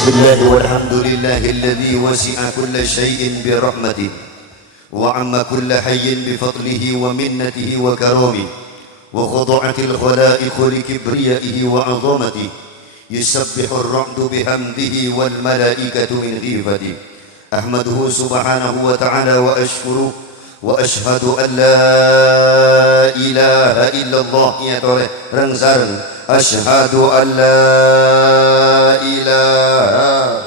Bismillah walhamdulillahilladzi wasi'a kulla syai'in bi rahmatih wa 'amma kulla hayyin bi fadlihi wa minnatihi wa karamihi wa khada'atil khalaiqu li kibriyaihi wa 'azamatihi yusabbihu ar-ra'du bihamdihi wal malaikatu min khifatihi ahmaduhu subhanahu wa ta'ala wa ashkuruhu wa ashhadu an la ilaha illallah ya toleh rangsareng ashhadu an la ilaha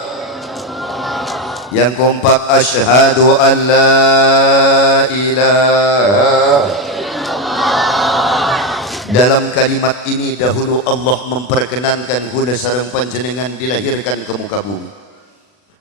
yang kompak ashhadu an la ilaha. Dalam kalimat ini dahulu Allah memperkenankan guna sareng panjenengan dilahirkan ke muka bumi.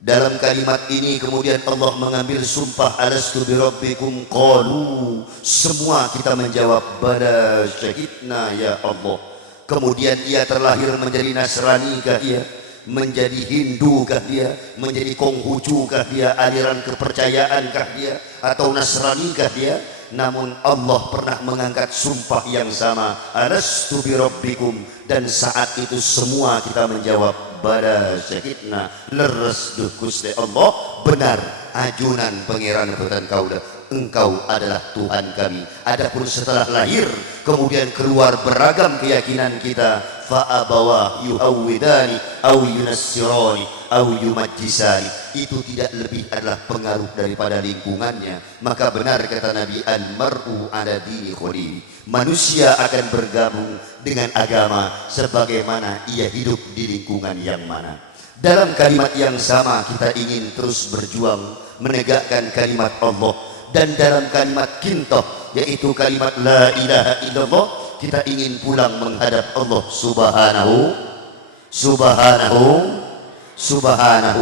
Dalam kalimat ini kemudian Allah mengambil sumpah alastu birabbikum qalu, semua kita menjawab bala syahidna ya Allah. Kemudian ia terlahir menjadi Nasrani kah dia, menjadi Hindu kah dia, menjadi Konghucu kah dia, aliran kepercayaan kah dia, atau Nasrani kah dia. Namun Allah pernah mengangkat sumpah yang sama, alastu birabbikum, dan saat itu semua kita menjawab bala syahidna, leres duh Gusti Allah, benar ajunan pangeran hutan kaula, engkau adalah Tuhan kami. Adapun setelah lahir kemudian keluar beragam keyakinan kita, fa abawa yuhawwidani aw yunassirani aw yumajjisani, itu tidak lebih adalah pengaruh daripada lingkungannya. Maka benar kata Nabi, al mar'u ala dini khalili, manusia akan bergabung dengan agama sebagaimana ia hidup di lingkungan yang mana. Dalam kalimat yang sama kita ingin terus berjuang menegakkan kalimat Allah, dan dalam kalimat kintoh yaitu kalimat la ilaha illallah kita ingin pulang menghadap Allah subhanahu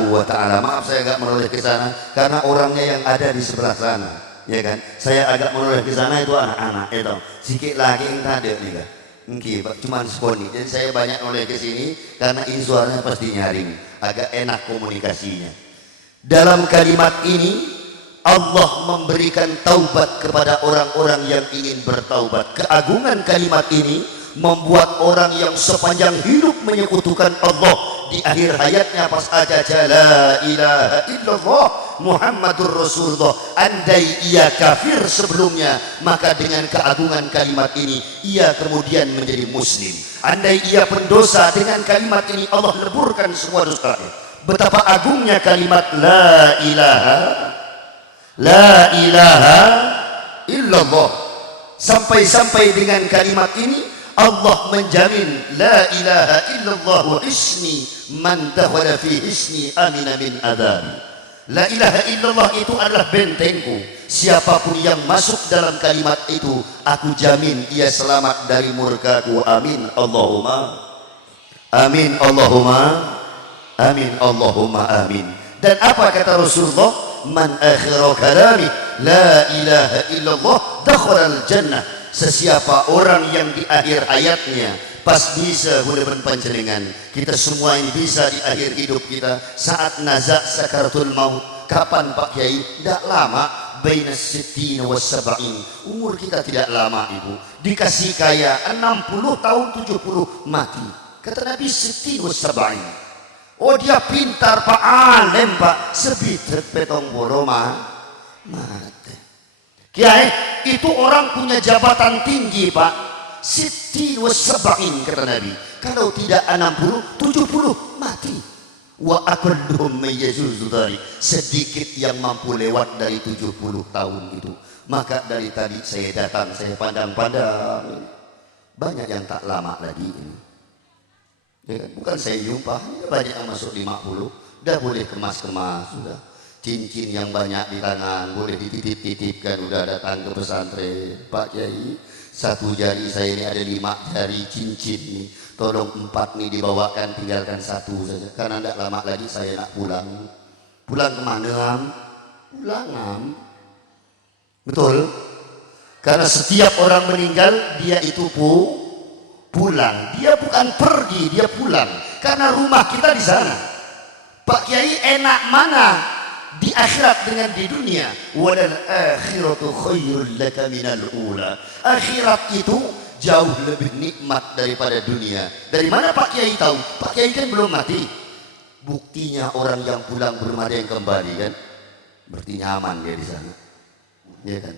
wa ta'ala. Maaf saya agak menoleh ke sana karena orangnya yang ada di sebelah sana, ya kan. Saya agak menoleh ke sana itu anak-anak itu sikit lagi yang tadi nih kan. Mungkin cuman sponi, jadi saya banyak noleh ke sini karena ini suaranya pasti nyaring, agak enak komunikasinya. Dalam kalimat ini Allah memberikan taubat kepada orang-orang yang ingin bertaubat. Keagungan kalimat ini membuat orang yang sepanjang hidup menyekutukan Allah di akhir hayatnya pas aja la ilaha illallah Muhammadur Rasulullah, andai ia kafir sebelumnya, maka dengan keagungan kalimat ini ia kemudian menjadi muslim. Andai ia pendosa, dengan kalimat ini Allah leburkan semua dosanya. Betapa agungnya kalimat la ilaha illallah. Sampai-sampai dengan kalimat ini Allah menjamin la ilaha illallah wa isni man dakhala fi isni amina min adab. La ilaha illallah itu adalah bentengku, siapapun yang masuk dalam kalimat itu aku jamin ia selamat dari murkaku. Amin Allahumma amin, Allahumma amin, Allahumma amin. Dan apa kata Rasulullah, man akhiru kalami la ilaha illallah dakhala al-jannah, sesiapa orang yang di akhir hayatnya pas bisa mudah-mudahan panjenengan kita semua ini bisa di akhir hidup kita saat nazak sakaratul maut. Kapan Pak Kiai? Tidak lama, baina sittin wa sab'in, umur kita tidak lama Ibu. Dikasih kaya 60 tahun 70 mati. Kata Nabi sittin wa sab'in. Oh dia pintar Pak, alim Pak, sebitet petong boroma mati. Kiai itu orang punya jabatan tinggi Pak, sittin wa sab'in kata Nabi. Kalau tidak 60 70 mati. Wa akulluhum mayyajuzu dzalik, sedikit yang mampu lewat dari 70 tahun itu. Maka dari tadi saya datang, saya pandang-pandang, banyak yang tak lama lagi ini. Ya, bukan saya jumpa, banyak yang masuk 50, udah boleh kemas-kemas, sudah cincin yang banyak di tangan boleh dititip-titipkan, udah datang ke pesantren. Pak Kiai, satu jari saya ini ada 5 jari cincin nih, tolong 4 nih dibawakan, tinggalkan 1 saja karena tidak lama lagi saya nak pulang. Pulang kemana Am? Pulang Am, betul, karena setiap orang meninggal dia itu pulang, dia bukan pergi, dia pulang karena rumah kita di sana. Pak Kiai, enak mana di akhirat dengan di dunia? Walal akhiratu khairul laka minal ula, akhirat itu jauh lebih nikmat daripada dunia. Dari mana Pak Kiai tahu? Pak Kiai kan belum mati. Buktinya orang yang pulang belum ada yang kembali kan, berarti nyaman dia di sana, ya kan?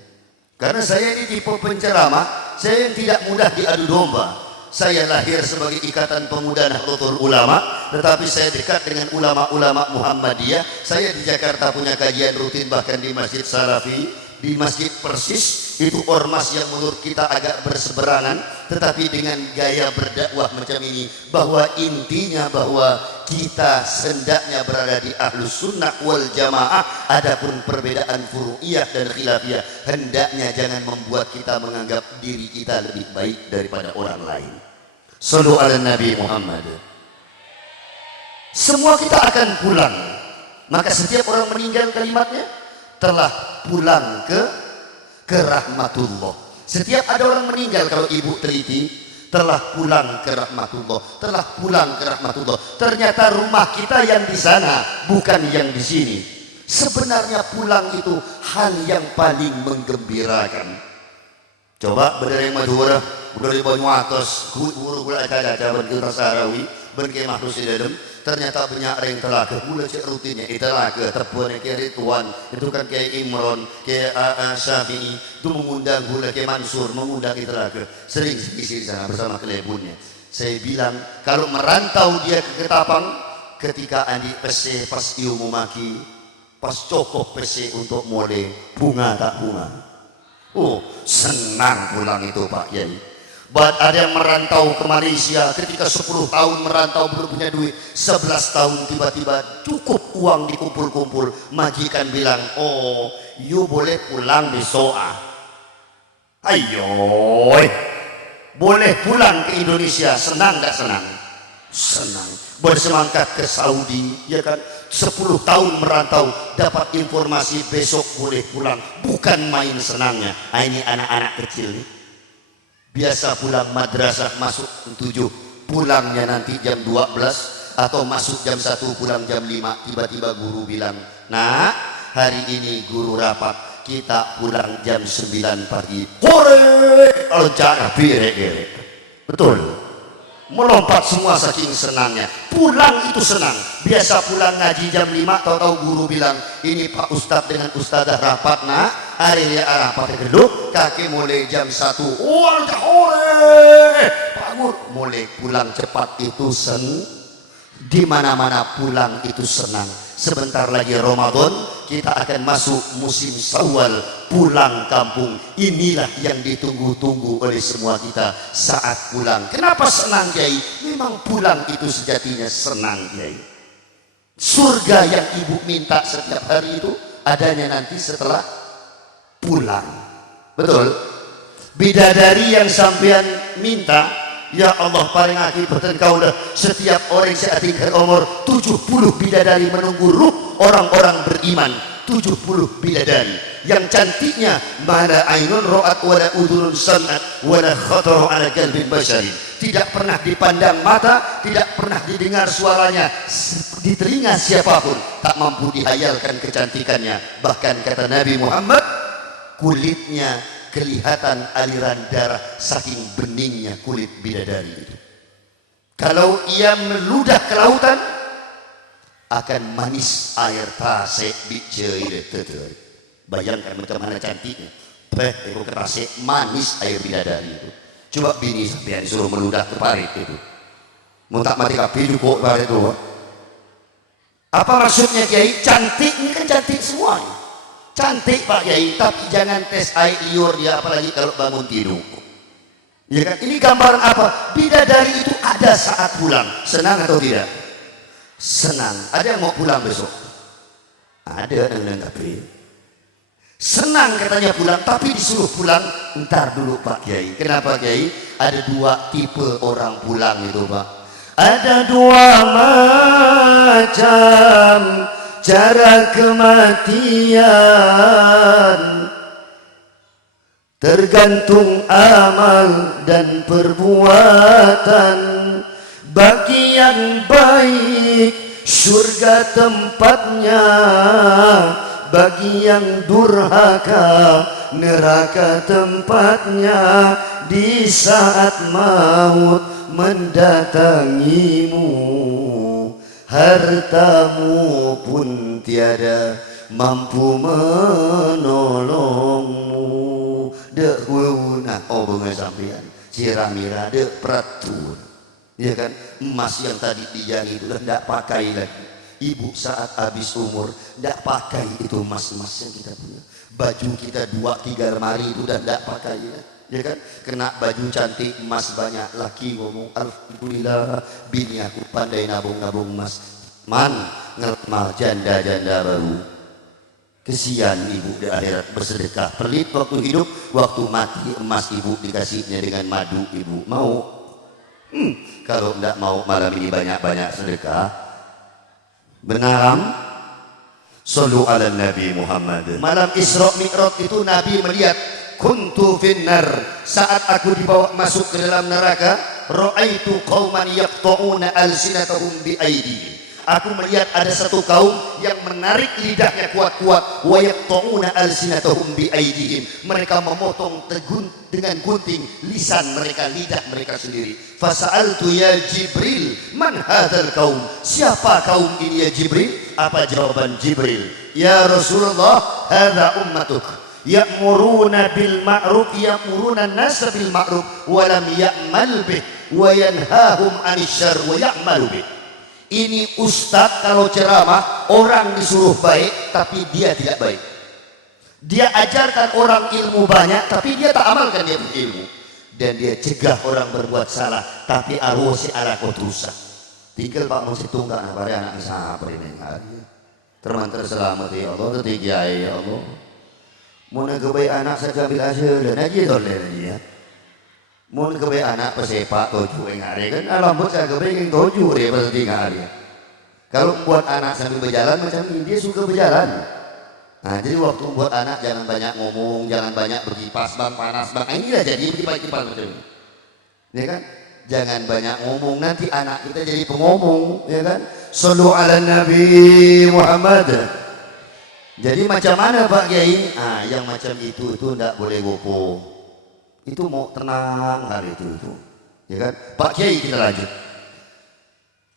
Karena saya ini tipe penceramah, saya yang tidak mudah diadu domba. Saya lahir sebagai Ikatan Pemuda Nahdlatul Ulama, tetapi saya dekat dengan ulama-ulama Muhammadiyah. Saya di Jakarta punya kajian rutin, bahkan di Masjid Salafi, di Masjid Persis. Itu ormas yang menurut kita agak berseberangan, tetapi dengan gaya berdakwah macam ini, bahwa intinya bahwa kita hendaknya berada di Ahlus Sunnah wal Jamaah. Adapun perbedaan furu'iyah dan khilafiyah hendaknya jangan membuat kita menganggap diri kita lebih baik daripada orang lain. Sallu ala Nabi Muhammad. Semua kita akan pulang, maka setiap orang meninggal kalimatnya telah pulang ke rahmatullah. Setiap ada orang meninggal, kalau ibu teliti, telah pulang ke rahmatullah, telah pulang ke rahmatullah. Ternyata rumah kita yang di sana, bukan yang di sini. Sebenarnya pulang itu hal yang paling menggembirakan. Coba berdari Madura, berdari Banyuatos, guru-guru acara-acara berkita Sarawi, berkemah Rusidadem. Ternyata banyak orang telah ke mula cek rutinnya itulah ke tepuan ke Ridwan, itu kan kayak Imron, kayak Syafi'i, itu mengundang gula kayak Mansur, mengundang itulah ke sering isi sana bersama kelebunnya. Saya bilang kalau merantau dia ke Ketapang, ketika Andi pese pas iu memaki, pas cokok pese untuk mole bunga tak bunga. Oh senang pulang itu Pak Yai. Ada yang merantau ke Malaysia, ketika 10 tahun merantau belum punya duit, 11 tahun tiba-tiba cukup uang dikumpul-kumpul, majikan bilang, oh you boleh pulang besok ah. Ayo boleh pulang ke Indonesia. Senang gak senang? Senang. Bersemangat ke Saudi, ya kan? 10 tahun merantau, dapat informasi besok boleh pulang, bukan main senangnya. Ini anak-anak kecil nih, biasa pulang madrasah masuk 7, pulangnya nanti jam 12, atau masuk jam 1 pulang jam 5. Tiba-tiba guru bilang, nah hari ini guru rapat, kita pulang jam 9 pagi. Hore, loncat pirek-pirek. Betul, melompat semua saking senangnya. Pulang itu senang. Biasa pulang ngaji jam 5, tahu-tahu guru bilang, ini Pak Ustadz dengan Ustadzah rapat nak, hari dia rapat geduk, kaki mulai jam 1. Oh, bangun, mulai pulang cepat itu di mana-mana pulang itu senang. Sebentar lagi Ramadan, kita akan masuk musim Syawal, pulang kampung. Inilah yang ditunggu-tunggu oleh semua kita saat pulang. Kenapa senang Kiai? Memang pulang itu sejatinya senang Kiai. Surga yang ibu minta setiap hari itu adanya nanti setelah pulang. Betul? Bidadari yang sampean minta, ya Allah paling akibat kau dah. Setiap orang setingkat umur 70 bidadari menunggu ruh orang-orang beriman. 70 bidadari yang cantiknya, mana ainun ra'at wala udhunun sam'at wala khatara ala qalbin basharin. Tidak pernah dipandang mata, tidak pernah didengar suaranya di telinga siapapun, tak mampu dihayalkan kecantikannya. Bahkan kata Nabi Muhammad, kulitnya kelihatan aliran darah saking beningnya kulit bidadari itu. Kalau ia meludah ke lautan, akan manis air tasik bicair teter. Bayangkan bagaimana cantiknya. Ke tasik manis air bidadari itu. Coba bini sampean suruh meludah ke parit itu. Mau tak mati kapi juga parit itu. Apa maksudnya Kiai? Cantik ini kan cantik semuanya. Cantik Pak Kiai, tapi jangan tes air liur dia, apalagi kalau bangun tidur. Ya kan? Ini gambaran apa? Bidadari itu ada saat pulang. Senang atau tidak? Senang. Ada yang mau pulang besok? Ada yang tapi senang katanya pulang, tapi disuruh pulang. Ntar dulu Pak Kiai. Kenapa Kiai? Ada 2 tipe orang pulang itu Pak. Ada 2 macam cara kematian, tergantung amal dan perbuatan. Bagi yang baik surga tempatnya, bagi yang durhaka neraka tempatnya. Di saat maut mendatangimu, hartamu pun tiada mampu menolongmu. Dek weuna oh bunga sampean siramira dek peratur, ya kan? Emas yang tadi dijani itu tidak pakai lagi. Ibu saat habis umur tidak pakai itu emas-emas yang kita punya. Baju kita 2-3 lemari itu dan tidak pakai ya kan? Kena baju cantik emas banyak, laki ngomong alhamdulillah bini aku pandai nabung-nabung emas. Man ngelmal janda-janda baru. Kesian ibu di akhirat bersedekah pelit waktu hidup, waktu mati emas ibu dikasihnya dengan madu. Ibu mau? Kalau tidak mau malam ini banyak-banyak sedekah. Benaram sallu ala Nabi Muhammad. Malam Isra Mi'raj itu Nabi melihat kuntu finnar, saat aku dibawa masuk ke dalam neraka, ra'aitu qauman yaqta'una alsinatahum bi aydihim. Aku melihat ada satu kaum yang menarik lidahnya kuat-kuat, wa yaqta'una alsinatahum bi aydihim. Mereka memotong dengan gunting lisan mereka, lidah mereka sendiri. Fasa'altu ya Jibril, man hadzal kaum? Siapa kaum ini ya Jibril? Apa jawaban Jibril? Ya Rasulullah, hadza ummatuk ya'muruna bil ma'ruf, ya'muruna an-nasa bil ma'ruf wa lam ya'mal bih wa yanhahum 'anil syarr wa ya'malu bih. Ini ustadz kalau ceramah orang disuruh baik tapi dia tidak baik. Dia ajarkan orang ilmu banyak tapi dia tak amalkan dia ilmu. Dan dia cegah orang berbuat salah tapi arwasi ala kotusa. Tinggal Pak Musi tunggal pada anak siapa ini hari. Terman terselamat ya Allah, tertiga ya Allah. Mau ngebaik anak saya ambil hasil dan aja toleh aja. Mau kebaik anak pesepak toju yang hari kan alambut saya kebaik yang toju dia pas 3 hari. Kalau buat anak sambil berjalan macam ini dia suka berjalan. Nah jadi waktu buat anak jangan banyak ngomong, jangan banyak berkipas bang panas bang. Ini lah jadi berkipas macam ini. Ya kan? Jangan banyak ngomong nanti anak kita jadi pengomong, ya kan? Sallu ala Nabi Muhammad. Jadi macam mana Pak Kiai? Ah yang macam itu tidak boleh gopo. Itu mau tenang hari itu, ya kan? Pak Kiai kita lanjut.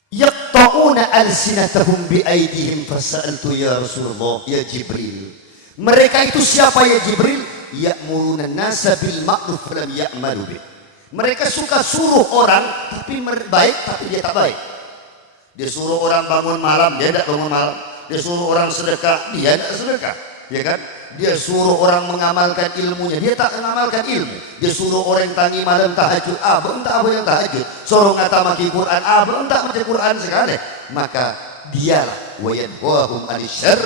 Yaqta'una alsinatahum bi aydihim fasa'altu ya Rasulullah ya Jibril. Mereka itu siapa ya Jibril? Ya'muruna an-nasa bil ma'ruf wa lam ya'malu bih. Mereka suka suruh orang tapi baik tapi dia tak baik. Dia suruh orang bangun malam, dia tidak bangun malam. Dia suruh orang sedekah, dia tidak sedekah, ya kan? Dia suruh orang mengamalkan ilmunya, dia tak mengamalkan ilmu. Dia suruh orang tangi malam tahajud, entah apa yang tahajud. Suruh ngata maki Quran, entah maki Quran sekali. Maka dialah wayanhahum 'anil syarr.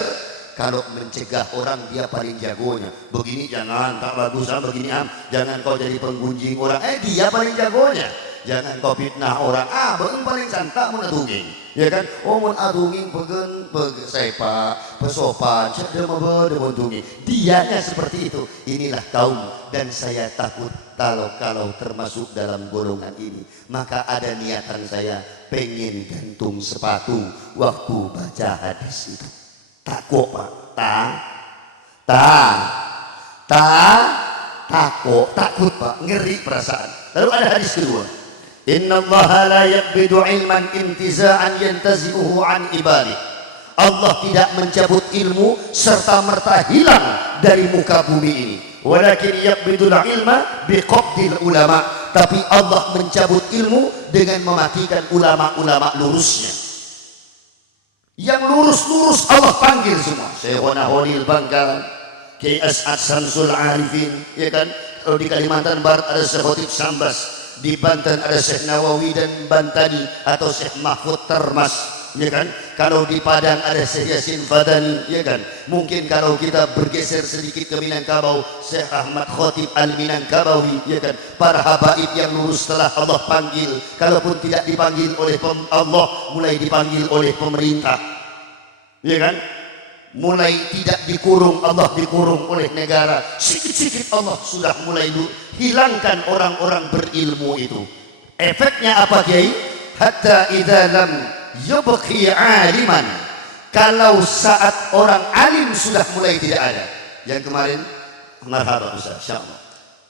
Kalau mencegah orang dia paling jagonya. Begini jangan, tak bagus, begini jangan kau jadi penggunjing orang. Dia paling jagonya. Jangan kau fitnah orang. Begen paling santak mun atunging. Ya kan? Mun atunging begen sepak, pesopan, cedema beuntungi. Dianya seperti itu. Inilah kaum dan saya takut kalau termasuk dalam golongan ini. Maka ada niatan saya pengen gantung sepatu waktu baca hadis itu. Takut Pak. Takut Pak, ngeri perasaan. Lalu ada hadis kedua. Inna Allah la yaqbidu ilman intiza'an yantazi'uhu an ibadi. Allah tidak mencabut ilmu serta merta hilang dari muka bumi ini. Walakin yaqbidul ilma biqabdil ulama. Tapi Allah mencabut ilmu dengan mematikan ulama-ulama lurusnya. Yang lurus-lurus Allah panggil semua. Syekhona Holil Bangkalan, Kiai As'ad Samsul Arifin, ya kan? Kalau di Kalimantan Barat ada Syekh Khotib Sambas, di Banten ada Syekh Nawawi dan Bantani atau Syekh Mahfud Termas, ya kan? Kalau di Padang ada Syekh Yasin Fadani, ya kan? Mungkin kalau kita bergeser sedikit ke Minangkabau, Syekh Ahmad Khotib Al-Minangkabawi, ya kan? Para habaib yang lurus telah Allah panggil. Kalaupun tidak dipanggil oleh Allah, mulai dipanggil oleh pemerintah. Ya kan? Mulai tidak dikurung, Allah dikurung oleh negara. Sikit-sikit Allah sudah mulai hilangkan orang-orang berilmu itu. Efeknya apa Kiai? Hatta idza lam yubqi aliman. Kalau saat orang alim sudah mulai tidak ada. Yang kemarin marhaba Ustaz, insyaallah.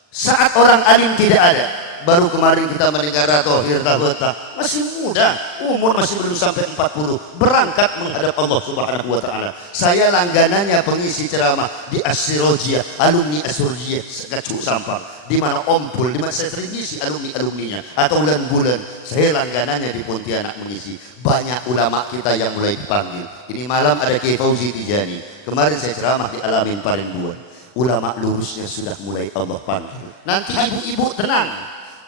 Saat orang alim tidak ada, Baru kemarin kita mendengar Thohir Tahwata masih muda, umur masih belum sampai 40, berangkat menghadap Allah Subhanahu wa taala. Saya langganannya pengisi ceramah di Asirojia, alumni Asirojia Sekacu Sampang, di mana Ompul, di mana saya sering isi alumninya, atau bulan-bulan saya langganannya di Pontianak mengisi. Banyak ulama kita yang mulai dipanggil. Ini malam ada Kiai Fauzi Tijani, kemarin saya ceramah di Alamin Palembang. Ulama lurusnya sudah mulai Allah panggil. Nanti ibu-ibu tenang,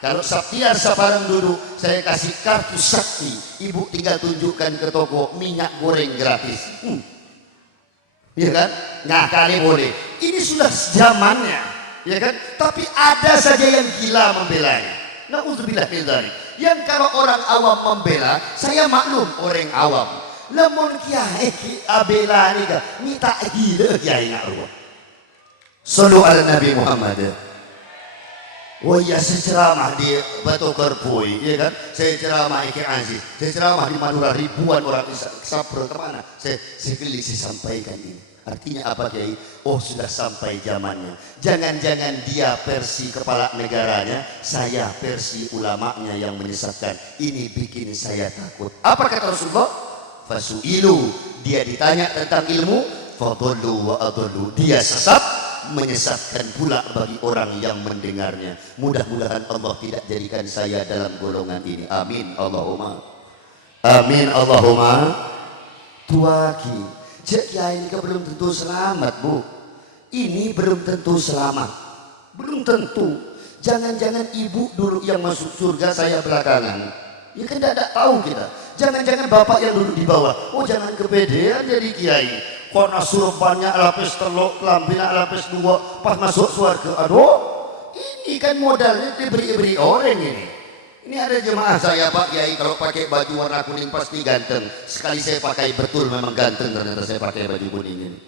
kalau Saptiar Saparang dulu saya kasih kartu sakti, ibu tinggal tunjukkan ke toko minyak goreng gratis. Ya kan? Nggak kali boleh. Ini sudah zamannya, ya kan? Tapi ada saja yang gila membelanya. Na'udzubillah min dzalik. Yang kalau orang awam membela, saya maklum orang awam. Lamun kiai abela ni ka, minta gila kiai ngaruh. Sallu ala Nabi Muhammad. Oh iya, saya ceramah di Batu Kerpui, ya kan? Saya ceramah Iki Aziz, saya ceramah di Madura, ribuan orang Sapro kemana? Saya keliling, saya sampaikan ini. Artinya apa Kiai? Oh sudah sampai zamannya. Jangan-jangan dia versi kepala negaranya, saya versi ulamanya yang menyesatkan. Ini bikin saya takut. Apa kata Rasulullah? Fasu'ilu, dia ditanya tentang ilmu, fadollu wa adollu, dia sesat, menyesatkan pula bagi orang yang mendengarnya. Mudah-mudahan Allah tidak jadikan saya dalam golongan ini. Amin Allahumma. Amin Allahumma. Tuaki, cek ya ini kan belum tentu selamat bu. Ini belum tentu selamat, belum tentu. Jangan-jangan ibu dulu yang masuk surga, saya belakangan. Ya kan tidak tahu kita. Jangan-jangan bapak yang duduk di bawah. Oh jangan kepedean jadi kiai. Karena surbannya lapis teluk, lambina lapis dua, pas masuk surga. Aduh, ini kan modalnya diberi orang ini. Ini ada jemaah saya Pak Kiai, kalau pakai baju warna kuning pasti ganteng. Sekali saya pakai betul memang ganteng, ternyata saya pakai baju kuning ini.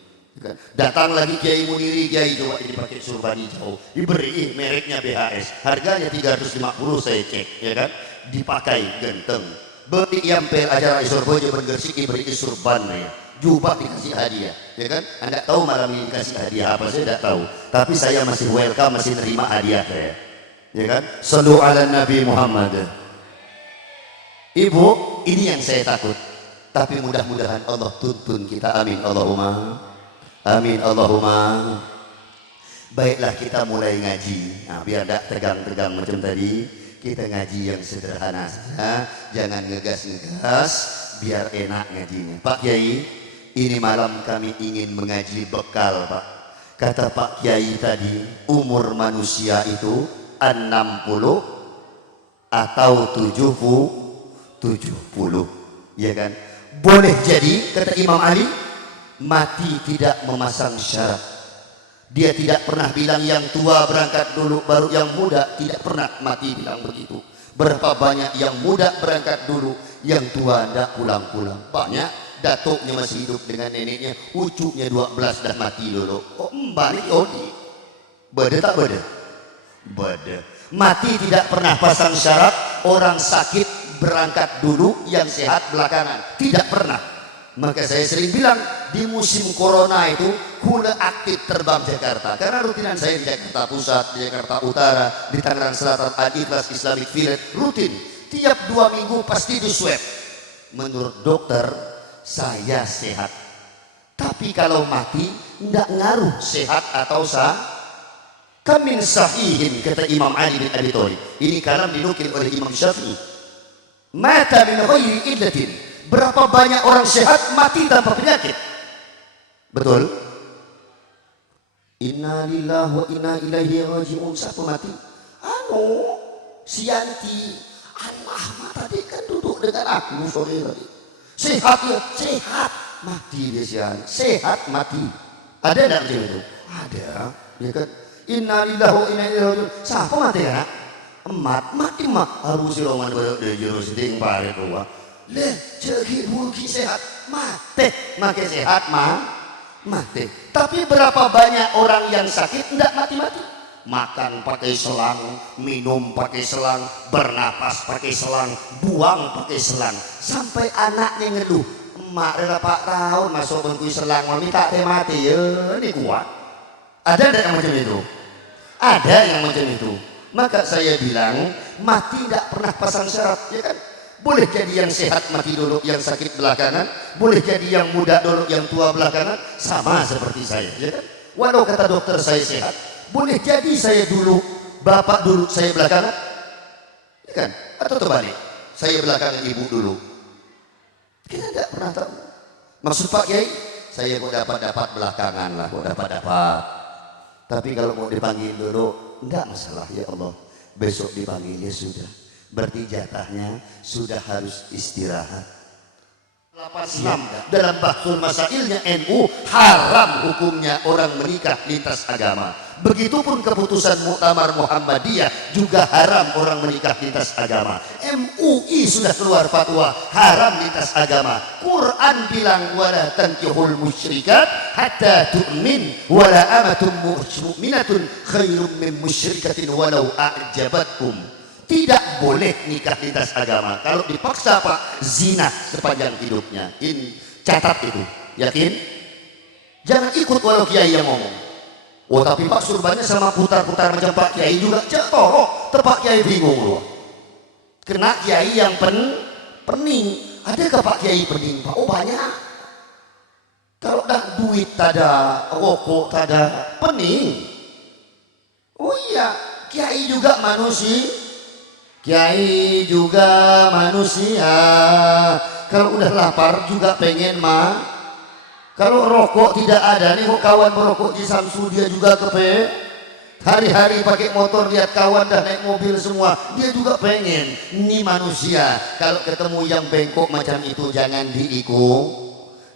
Datang lagi Kiai Muniri, Kiai coba ini pakai surban hijau, diberi mereknya BHS, harganya 350 saya cek, ya kan? Dipakai ganteng. Beri yampel acara Isorbojo bergersik diberi surban ya. Jubah dikasih hadiah, ya kan? Anda tahu malam ini dikasih hadiah apa? Saya tidak tahu, tapi saya masih welcome, masih terima hadiah saya, ya kan? Sallu ala Nabi Muhammad. Ibu, ini yang saya takut, tapi mudah-mudahan Allah tuntun kita. Amin Allahumma. Amin Allahumma. Baiklah kita mulai ngaji. Nah, biar tidak tegang-tegang macam tadi, kita ngaji yang sederhana saja, jangan ngegas-ngegas, biar enak ngajinya. Pak Kiai, ini malam kami ingin mengaji bekal Pak. Kata Pak Kiai tadi, umur manusia itu 60 atau 70, ya kan? Boleh jadi, kata Imam Ali, mati tidak memasang syarat. Dia tidak pernah bilang yang tua berangkat dulu baru yang muda, tidak pernah mati bilang begitu. Berapa banyak yang muda berangkat dulu, yang tua tidak pulang-pulang. Banyak. Datuknya masih hidup dengan neneknya, ucuknya 12 dan mati dulu. Oh balik Odi, beda tak beda? Beda. Mati tidak pernah pasang syarat. Orang sakit berangkat dulu, yang sehat belakangan, tidak pernah. Maka saya sering bilang di musim corona itu kula aktif terbang Jakarta, karena rutinan saya di Jakarta Pusat, di Jakarta Utara, di Tangerang Selatan, Al-Ikhlas Islamic Village, rutin tiap 2 minggu pasti di swab. Menurut dokter saya sehat, tapi kalau mati tidak ngaruh sehat atau sah. Kamin sahihin, kata Imam Ali bin Abi Thalib. Ini kalam dinukil oleh Imam Syafi'i. Mata min ghairi illatin. Berapa banyak orang sehat mati tanpa penyakit? Betul? Inna lillahi wa inna ilaihi raji'un. Siapa mati? Si Yanti. Allah tadi kan duduk dengan aku sore tadi. Sehat ya, sehat mati dia siang, sehat mati. Ada tidak macam itu? Ada, ya kan? Innalillahi wa inna ilaihi raji'un. Siapa mati kan? Emat mati mak. Harus siloman dari jurus ting pare tua. Leh, jadi buki sehat mati, makai sehat mati. Tapi berapa banyak orang yang sakit tidak mati-mati? Makan pakai selang, minum pakai selang, bernapas pakai selang, buang pakai selang, sampai anaknya ngeluh, emak berapa tahun masuk bengkui selang, mau minta teh mati, ya ini kuat. Ada yang macam itu? Ada yang macam itu. Maka saya bilang, mati tidak pernah pasang syarat, ya kan? Boleh jadi yang sehat mati dulu, yang sakit belakangan. Boleh jadi yang muda dulu, yang tua belakangan. Sama seperti saya, ya kan? Walau kata dokter saya sehat, boleh jadi saya dulu, bapak dulu, saya belakangan, ya kan? Atau terbalik, saya belakangan, ibu dulu. Kita tidak pernah tahu. Maksud Pak Kiai, saya mau dapat belakangan lah, mau dapat. Tapi kalau mau dipanggil dulu, enggak masalah, ya Allah. Besok dipanggilnya sudah. Berarti jatahnya sudah harus istirahat. Islam dalam bahsul masailnya NU haram hukumnya orang menikah lintas agama. Begitupun keputusan Muktamar Muhammadiyah juga haram orang menikah lintas agama. MUI sudah keluar fatwa haram lintas agama. Quran bilang wala tankihul musyrikat hatta tu'min wala amatun mu'minatun khairum min musyrikatin walau a'jabatkum. Tidak boleh nikah lintas agama. Kalau dipaksa Pak, zina sepanjang hidupnya. Ini catat itu, yakin? Jangan ikut walau kiai yang ngomong. Oh tapi Pak surbannya sama putar-putar macam Pak Kiai juga jatuh. Terpak Kiai bingung loh. Kena Kiai yang pening. Adakah Pak Kiai pening Pak? Oh banyak. Kalau dah duit tada, rokok tada, pening. Oh iya, Kiai juga manusia. Kiai juga manusia. Kalau udah lapar juga pengen mah. Kalau rokok tidak ada nih, kawan merokok di Samsu dia juga kepe. Hari-hari pakai motor lihat kawan dah naik mobil semua, dia juga pengen. Ini manusia. Kalau ketemu yang bengkok macam itu jangan diikut.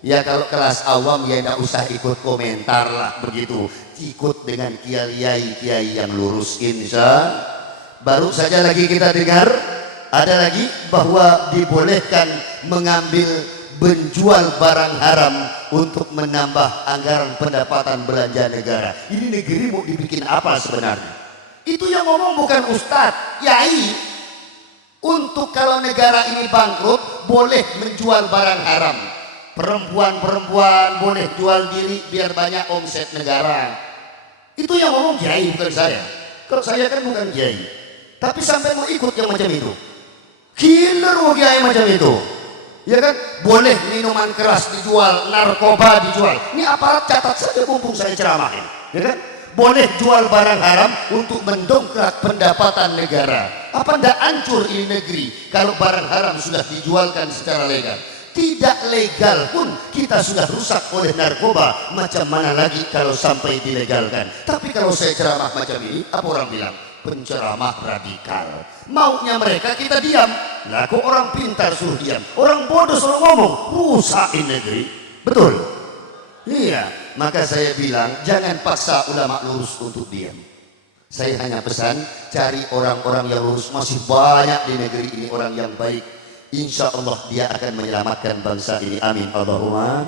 Ya kalau kelas awam ya tidak usah ikut komentar lah begitu. Ikut dengan kiai yang lurus insya. Baru saja lagi kita dengar ada lagi bahwa dibolehkan mengambil menjual barang haram untuk menambah anggaran pendapatan belanja negara. Ini negeri mau dibikin apa sebenarnya? Itu yang ngomong bukan ustadz, yai. Untuk kalau negara ini bangkrut boleh menjual barang haram. Perempuan boleh jual diri biar banyak omset negara. Itu yang ngomong kiai bukan saya. Kalau saya kan bukan kiai. Tapi sampai mau ikut yang macam itu. Killer kiai macam itu. Ya kan? Boleh minuman keras dijual, narkoba dijual. Ini aparat catat saja mumpung saya ceramahin. Ya kan? Boleh jual barang haram untuk mendongkrak pendapatan negara. Apa ndak hancur ini negeri kalau barang haram sudah dijualkan secara legal? Tidak legal pun kita sudah rusak oleh narkoba. Macam mana lagi kalau sampai dilegalkan? Tapi kalau saya ceramah macam ini, apa orang bilang? Penceramah radikal. Maunya mereka kita diam. Lah kok orang pintar suruh diam, orang bodoh suruh ngomong, rusak ini negeri. Betul? Iya. Maka saya bilang jangan paksa ulama lurus untuk diam. Saya hanya pesan cari orang-orang yang lurus. Masih banyak di negeri ini orang yang baik. Insya Allah dia akan menyelamatkan bangsa ini. Amin Allahumma.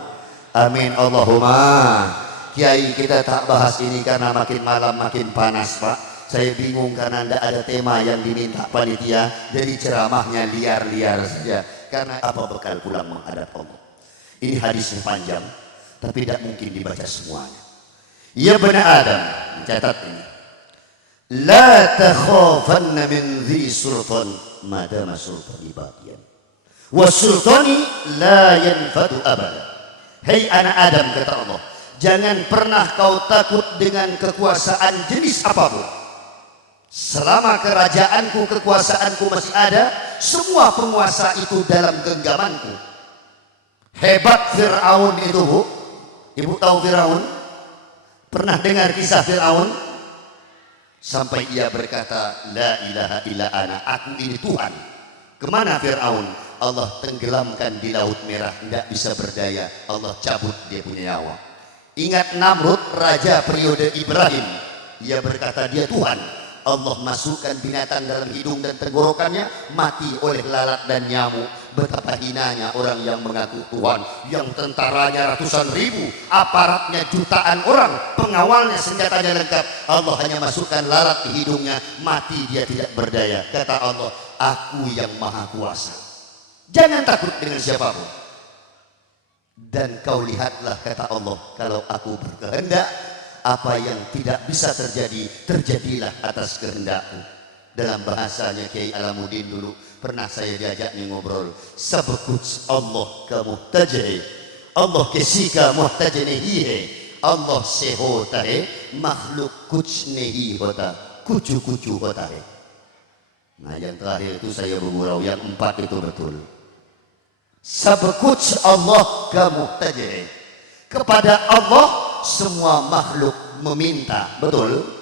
Amin Allahumma. Kiai kita tak bahas ini karena makin malam makin panas Pak. Saya bingung karena tidak ada tema yang diminta panitia. Jadi ceramahnya liar-liar saja. Karena apa bekal pulang menghadap Allah. Ini hadisnya panjang, tapi tidak mungkin dibaca semuanya. Ya bani Adam, catat ini. La takhafanna min dhi sultan madama sultani baqiyan. Wa sultani la yanfadu abada. Hei anak Adam kata Allah, jangan pernah kau takut dengan kekuasaan jenis apapun. Selama kerajaanku, kekuasaanku masih ada, semua penguasa itu dalam genggamanku. Hebat Fir'aun itu Bu. Ibu tahu Fir'aun? Pernah dengar kisah Fir'aun? Sampai ia berkata, La ilaha illa ana, aku ini Tuhan. Kemana Fir'aun? Allah tenggelamkan di Laut Merah, tidak bisa berdaya. Allah cabut dia punya nyawa. Ingat Namrud, raja periode Ibrahim. Ia berkata dia Tuhan. Allah masukkan binatang dalam hidung dan tenggorokannya, mati oleh lalat dan nyamuk. Betapa hinanya orang yang mengaku Tuhan, yang tentaranya ratusan ribu, aparatnya jutaan orang, pengawalnya senjatanya lengkap. Allah hanya masukkan lalat di hidungnya, mati dia tidak berdaya. Kata Allah, aku yang maha kuasa. Jangan takut dengan siapapun. Dan kau lihatlah kata Allah, kalau aku berkehendak, apa yang tidak bisa terjadi, terjadilah atas kehendakku. Dalam bahasanya Kiai Alamuddin dulu pernah saya diajak nih ngobrol. Sabkuts Allah ka muhtajih, Allah kesika muhtajih hihe, Allah sehota he, makhluk kuch nehi hota, kucu-kucu hota he. Nah yang terakhir itu saya bergurau, yang 4 itu betul. Sabkuts Allah ka muhtajih, kepada Allah semua makhluk meminta, betul?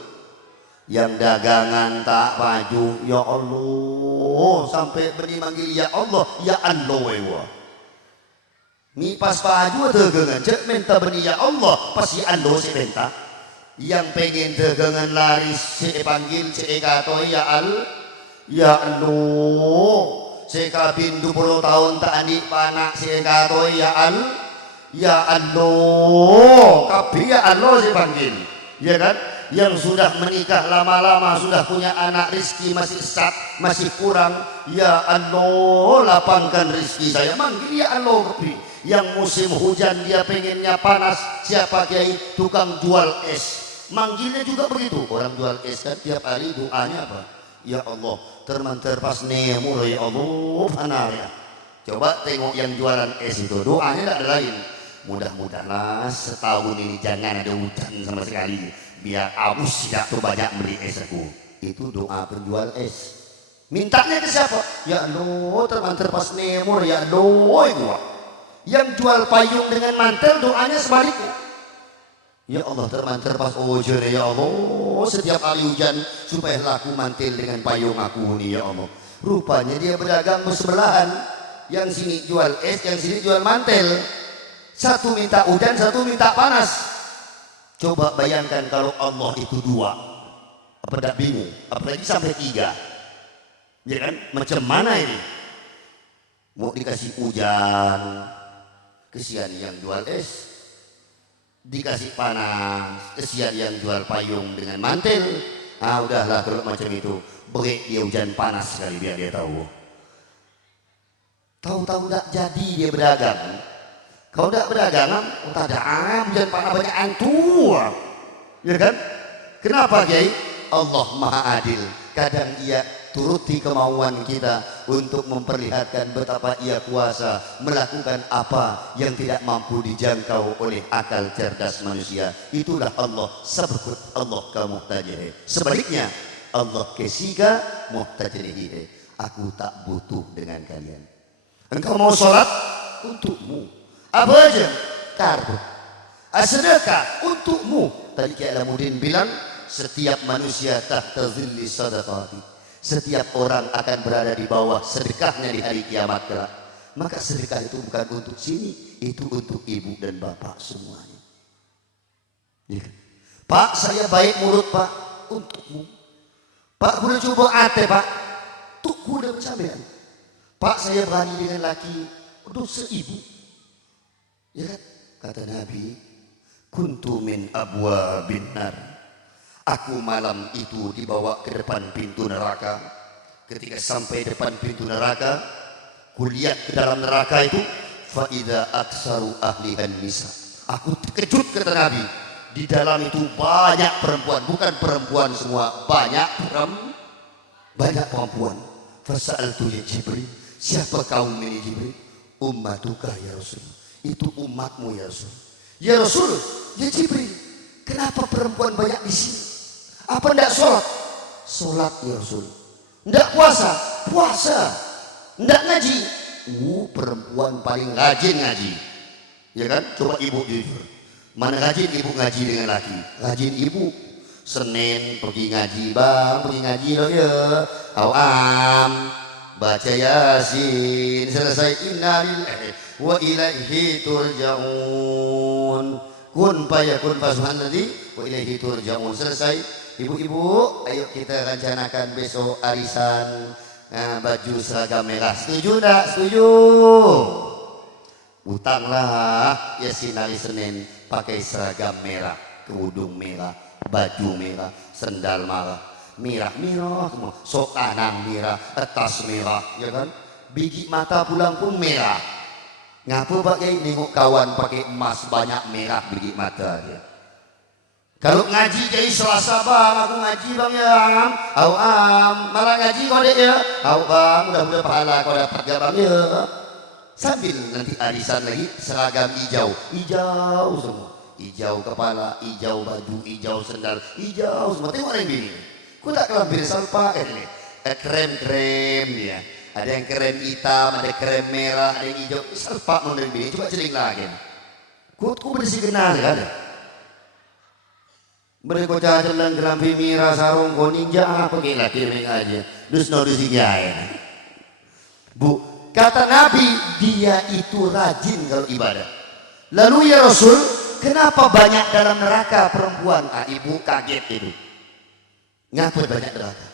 Yang dagangan tak maju, ya Allah, sampai beri manggil ya Allah, ya Allah wewa. Ni pas maju dagangan, cek minta beri ya Allah, pas ya Allah si minta. Yang pengen dagangan laris, si panggil, si kato ya Allah. Si kabin 20 tahun tak adik panak, si kato ya Allah. Kabi ya Allah si panggil, ya kan? Yang sudah menikah lama-lama, sudah punya anak, rizki masih sat, masih kurang, ya Allah lapangkan rizki saya, manggil ya Allah. Yang musim hujan dia pengennya panas, siapa Kiai? Tukang jual es, manggilnya juga begitu. Orang jual es kan tiap hari doanya apa? Ya Allah terpas nemu ya Allah panarnya. Coba tengok yang jualan es itu, doanya tidak ada lain, mudah-mudahan setahun ini jangan ada hujan sama sekali, biar abus tidak tuh banyak beli es aku. Itu doa penjual es. Mintanya ke siapa? Ya Allah terpas nemur, ya Allah gua. Yang jual payung dengan mantel doanya sebaliknya. Ya Allah terpas ojen, ya Allah setiap kali hujan supaya laku mantel dengan payung aku nih ya Allah. Rupanya dia berdagang bersebelahan, yang sini jual es, yang sini jual mantel. Satu minta hujan, satu minta panas. Coba bayangkan kalau Allah itu 2, apa tidak bingung? Apalagi sampai 3, ya kan? Macam mana ini? Mau dikasih hujan, kesian yang jual es, dikasih panas, kesian yang jual payung dengan mantel. Ah udahlah kalau macam itu, beri dia hujan panas sekali biar dia tahu. Tahu-tahu tak jadi dia berdagang. Kalau tidak berdagangan, tak ada hujan panas banyak antua, ya kan? Kenapa Kiai? Allah Maha Adil. Kadang Ia turuti kemauan kita untuk memperlihatkan betapa Ia kuasa melakukan apa yang tidak mampu dijangkau oleh akal cerdas manusia. Itulah Allah sabkut Allah ka muhtajih. Sebaliknya Allah kesika muhtajih. Aku tak butuh dengan kalian. Engkau mau sholat untukmu. Apa aja? Karbu. Sedekah untukmu. Tadi Kiai Alamuddin bilang setiap manusia tahta zilli sadaqati. Setiap orang akan berada di bawah sedekahnya di hari kiamat kelak. Maka sedekah itu bukan untuk sini, itu untuk ibu dan bapak semuanya. Ya. Pak saya baik mulut Pak, untukmu. Pak kuda coba ate Pak, untuk kuda bersambilan. Pak saya berani dengan laki, untuk seibu. Ya kan? Kata Nabi, kuntu min abwabin nar. Aku malam itu dibawa ke depan pintu neraka. Ketika sampai depan pintu neraka, kulihat ke dalam neraka itu, fa idza aktsaru ahlihan nisa. Aku terkejut kata Nabi, di dalam itu banyak perempuan, bukan perempuan semua, banyak perempuan. Fasa'altu ya Jibril, siapa kaum ini Jibril? Ummatuka ya Rasul. Itu umatmu ya Rasul. Ya Rasul, ya Jibril, kenapa perempuan banyak di sini? Apa enggak sholat? Sholat ya Rasul. Enggak puasa? Puasa. Enggak ngaji? Perempuan paling rajin ngaji. Ya kan? Coba ibu jujur. Mana rajin ibu ngaji dengan laki? Rajin ibu. Senin pergi ngaji bang, pergi ngaji loh ya. Awam baca Yasin, selesai innalillahi wa ilaihi turja'un. Kun fayakun nanti wa ilaihi turja'un. Selesai. Ibu-ibu, ayo kita rencanakan besok arisan baju seragam merah. Setuju enggak? Setuju. Utanglah Yasin hari Senin pakai seragam merah, kerudung merah, baju merah, sendal merah, merah semua, sok kanan merah, atas merah, ya kan? Biji mata pulang pun merah. Ngapa pakai nengok kawan pakai emas banyak merah biji mata dia? Kalau ngaji jadi Selasa bang, aku ngaji bang ya malah ngaji kau dek ya, bang mudah-mudahan pahala kau dapat gak bang ya. Sambil nanti arisan lagi seragam hijau, hijau semua, hijau kepala, hijau baju, hijau sendal, hijau semua. Tengok orang ini, aku tak kelampir salpa ini, krem dia, ada yang krem hitam, ada krem merah, ada yang hijau, salpa orang ini. Coba celing lagi, ku bersih kenal kan? Mereka jalan gerampi mira sarung ninja apa kayak laki aja dus Bu, kata Nabi dia itu rajin kalau ibadah. Lalu ya Rasul, kenapa banyak dalam neraka perempuan? Ibu kaget itu. Ngapa banyak neraka?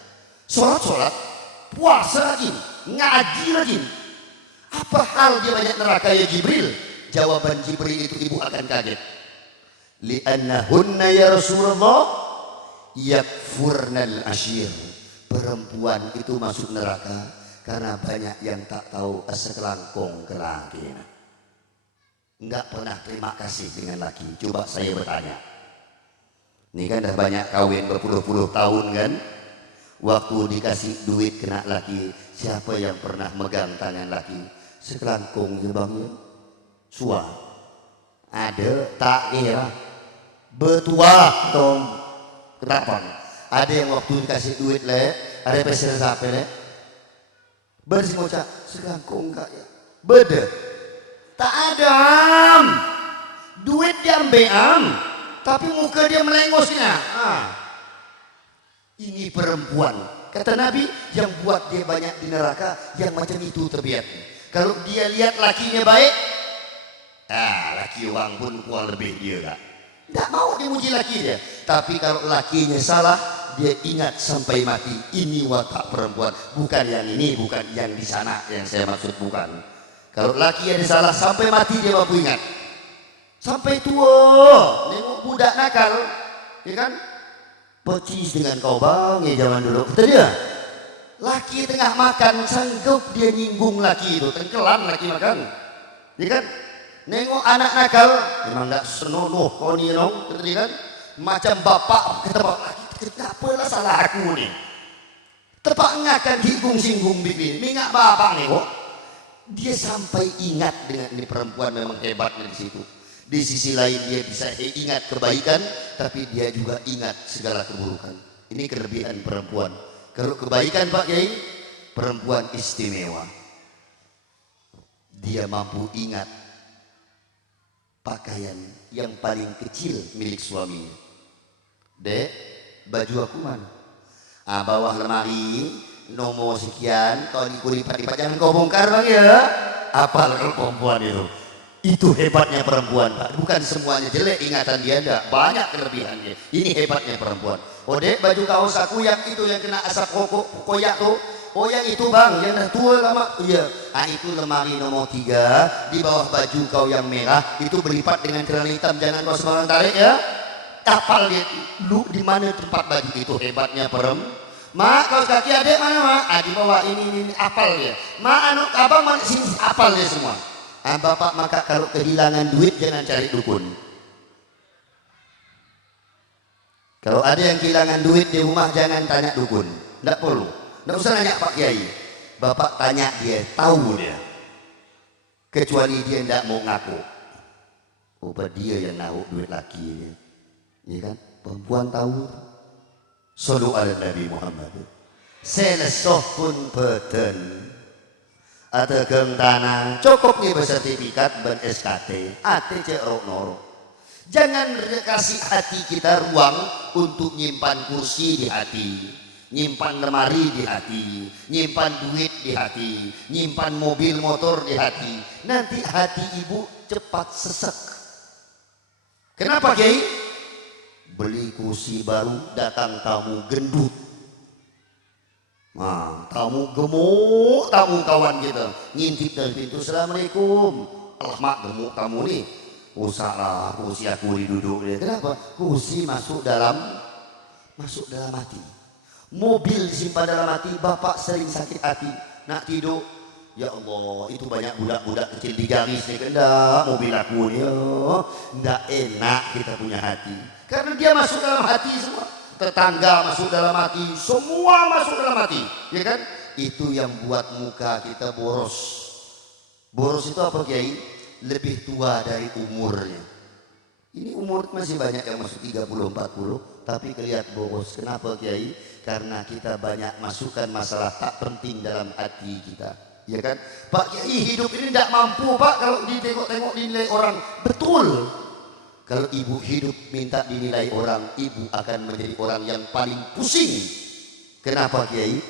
Sholat, puasa rajin, ngaji rajin. Apa hal dia banyak neraka ya Jibril? Jawaban Jibril itu ibu akan kaget. Li'annahunna ya Rasulullah yakfurnal ashir. Perempuan itu masuk neraka karena banyak yang tak tahu sekelangkung ke laki. Enggak pernah terima kasih dengan laki. Coba saya bertanya, ini kan dah banyak kawin berpuluh-puluh tahun kan, waktu dikasih duit kena laki, siapa yang pernah megang tangan laki? Sekelangkung ya bang, suah ada tak kira betua dong. Kenapa? Ada yang waktu dikasih duit ada peser sampai bersih ngocak segangkung enggak ya beda tak ada duit diambil tapi muka dia melengosnya. Ini perempuan kata Nabi yang buat dia banyak di neraka yang macam itu terbiat. Kalau dia lihat lakinya baik, laki orang pun kuat lebih dia gak. Tidak mau dimuji laki dia. Tapi kalau lakinya salah, dia ingat sampai mati. Ini watak perempuan. Bukan yang ini, bukan yang di sana yang saya maksud, bukan. Kalau laki yang salah sampai mati dia mampu ingat. Sampai tua, nengok budak nakal, ya kan? Pecis dengan kau bang, ya zaman dulu. Kata dia, laki tengah makan sanggup dia nyinggung laki itu, tenggelam laki makan, ya kan? Nengok anak nakal, memang tak senonoh kau ni nong, kan? Macam bapak kata bapak laki, kenapa lah salah aku ni? Tepak ngakan hinggung singgung bibi, minyak bapak ni kok. Dia sampai ingat dengan ini perempuan memang hebatnya di situ. Di sisi lain dia bisa ingat kebaikan, tapi dia juga ingat segala keburukan. Ini kelebihan perempuan. Kalau kebaikan Pak Kiai, perempuan istimewa. Dia mampu ingat pakaian yang paling kecil milik suaminya. Dek, baju aku mana? Bawah lemari, nomor sekian, kalau dikulipat-lipat jangan kau bongkar bang ya. Apal kalau perempuan itu. Itu hebatnya perempuan Pak. Bukan semuanya jelek ingatan dia, enggak. Banyak kelebihannya. Ini hebatnya perempuan. Oh dek, baju kaos aku yang itu yang kena asap koyak tuh. Oh yang itu bang, yang dah tua lama. Iya. Itu lemari nomor 3. Di bawah baju kau yang merah. Itu berlipat dengan celana hitam. Jangan kau sembarang tarik ya. Kapal dia. Lu di mana tempat baju itu? Hebatnya perempuan. Mak, kaos kaki adik mana mak? Di bawah ini apal dia. Mak, abang mana sini apal dia semua. Bapak maka kalau kehilangan duit jangan cari dukun. Kalau ada yang kehilangan duit di rumah jangan tanya dukun. Tidak perlu. Tidak usah nanya Pak Kiai. Bapak tanya dia, tahu dia. Kecuali dia tidak mau ngaku. Dia yang naruh duit laki. Ya kan? Perempuan tahu. Sallu ala Nabi Muhammad. Senesoh pun beten. Atau geng tanah cukup nih bersertifikat ben SKT cek noro. Jangan kasih hati kita ruang untuk nyimpan kursi di hati, nyimpan lemari di hati, nyimpan duit di hati, nyimpan mobil motor di hati. Nanti hati ibu cepat sesek. Kenapa Kiai? Beli kursi baru datang tamu gendut. Tamu gemuk, tamu kawan kita ngintip dari pintu, assalamualaikum. Mak gemuk tamu nih, usahlah kursi aku diduduk dia. Kenapa? Kursi masuk dalam hati. Mobil disimpan dalam hati. Bapak sering sakit hati, nak tidur Ya Allah, itu banyak budak-budak kecil di garis nih, kendak mobil aku nih, oh, ndak enak kita punya hati. Karena dia masuk dalam hati semua. Tetangga masuk dalam hati, semua masuk dalam hati, ya kan? Itu yang buat muka kita boros. Boros itu apa Kiai? Lebih tua dari umurnya. Ini umur masih banyak yang masuk 30-40, tapi kelihatan boros. Kenapa Kiai? Karena kita banyak masukkan masalah tak penting dalam hati kita. Ya kan, Pak Kiai, hidup ini tidak mampu Pak kalau ditengok-tengok dinilai orang. Betul. Kalau ibu hidup minta dinilai orang, ibu akan menjadi orang yang paling pusing. Kenapa Kiai?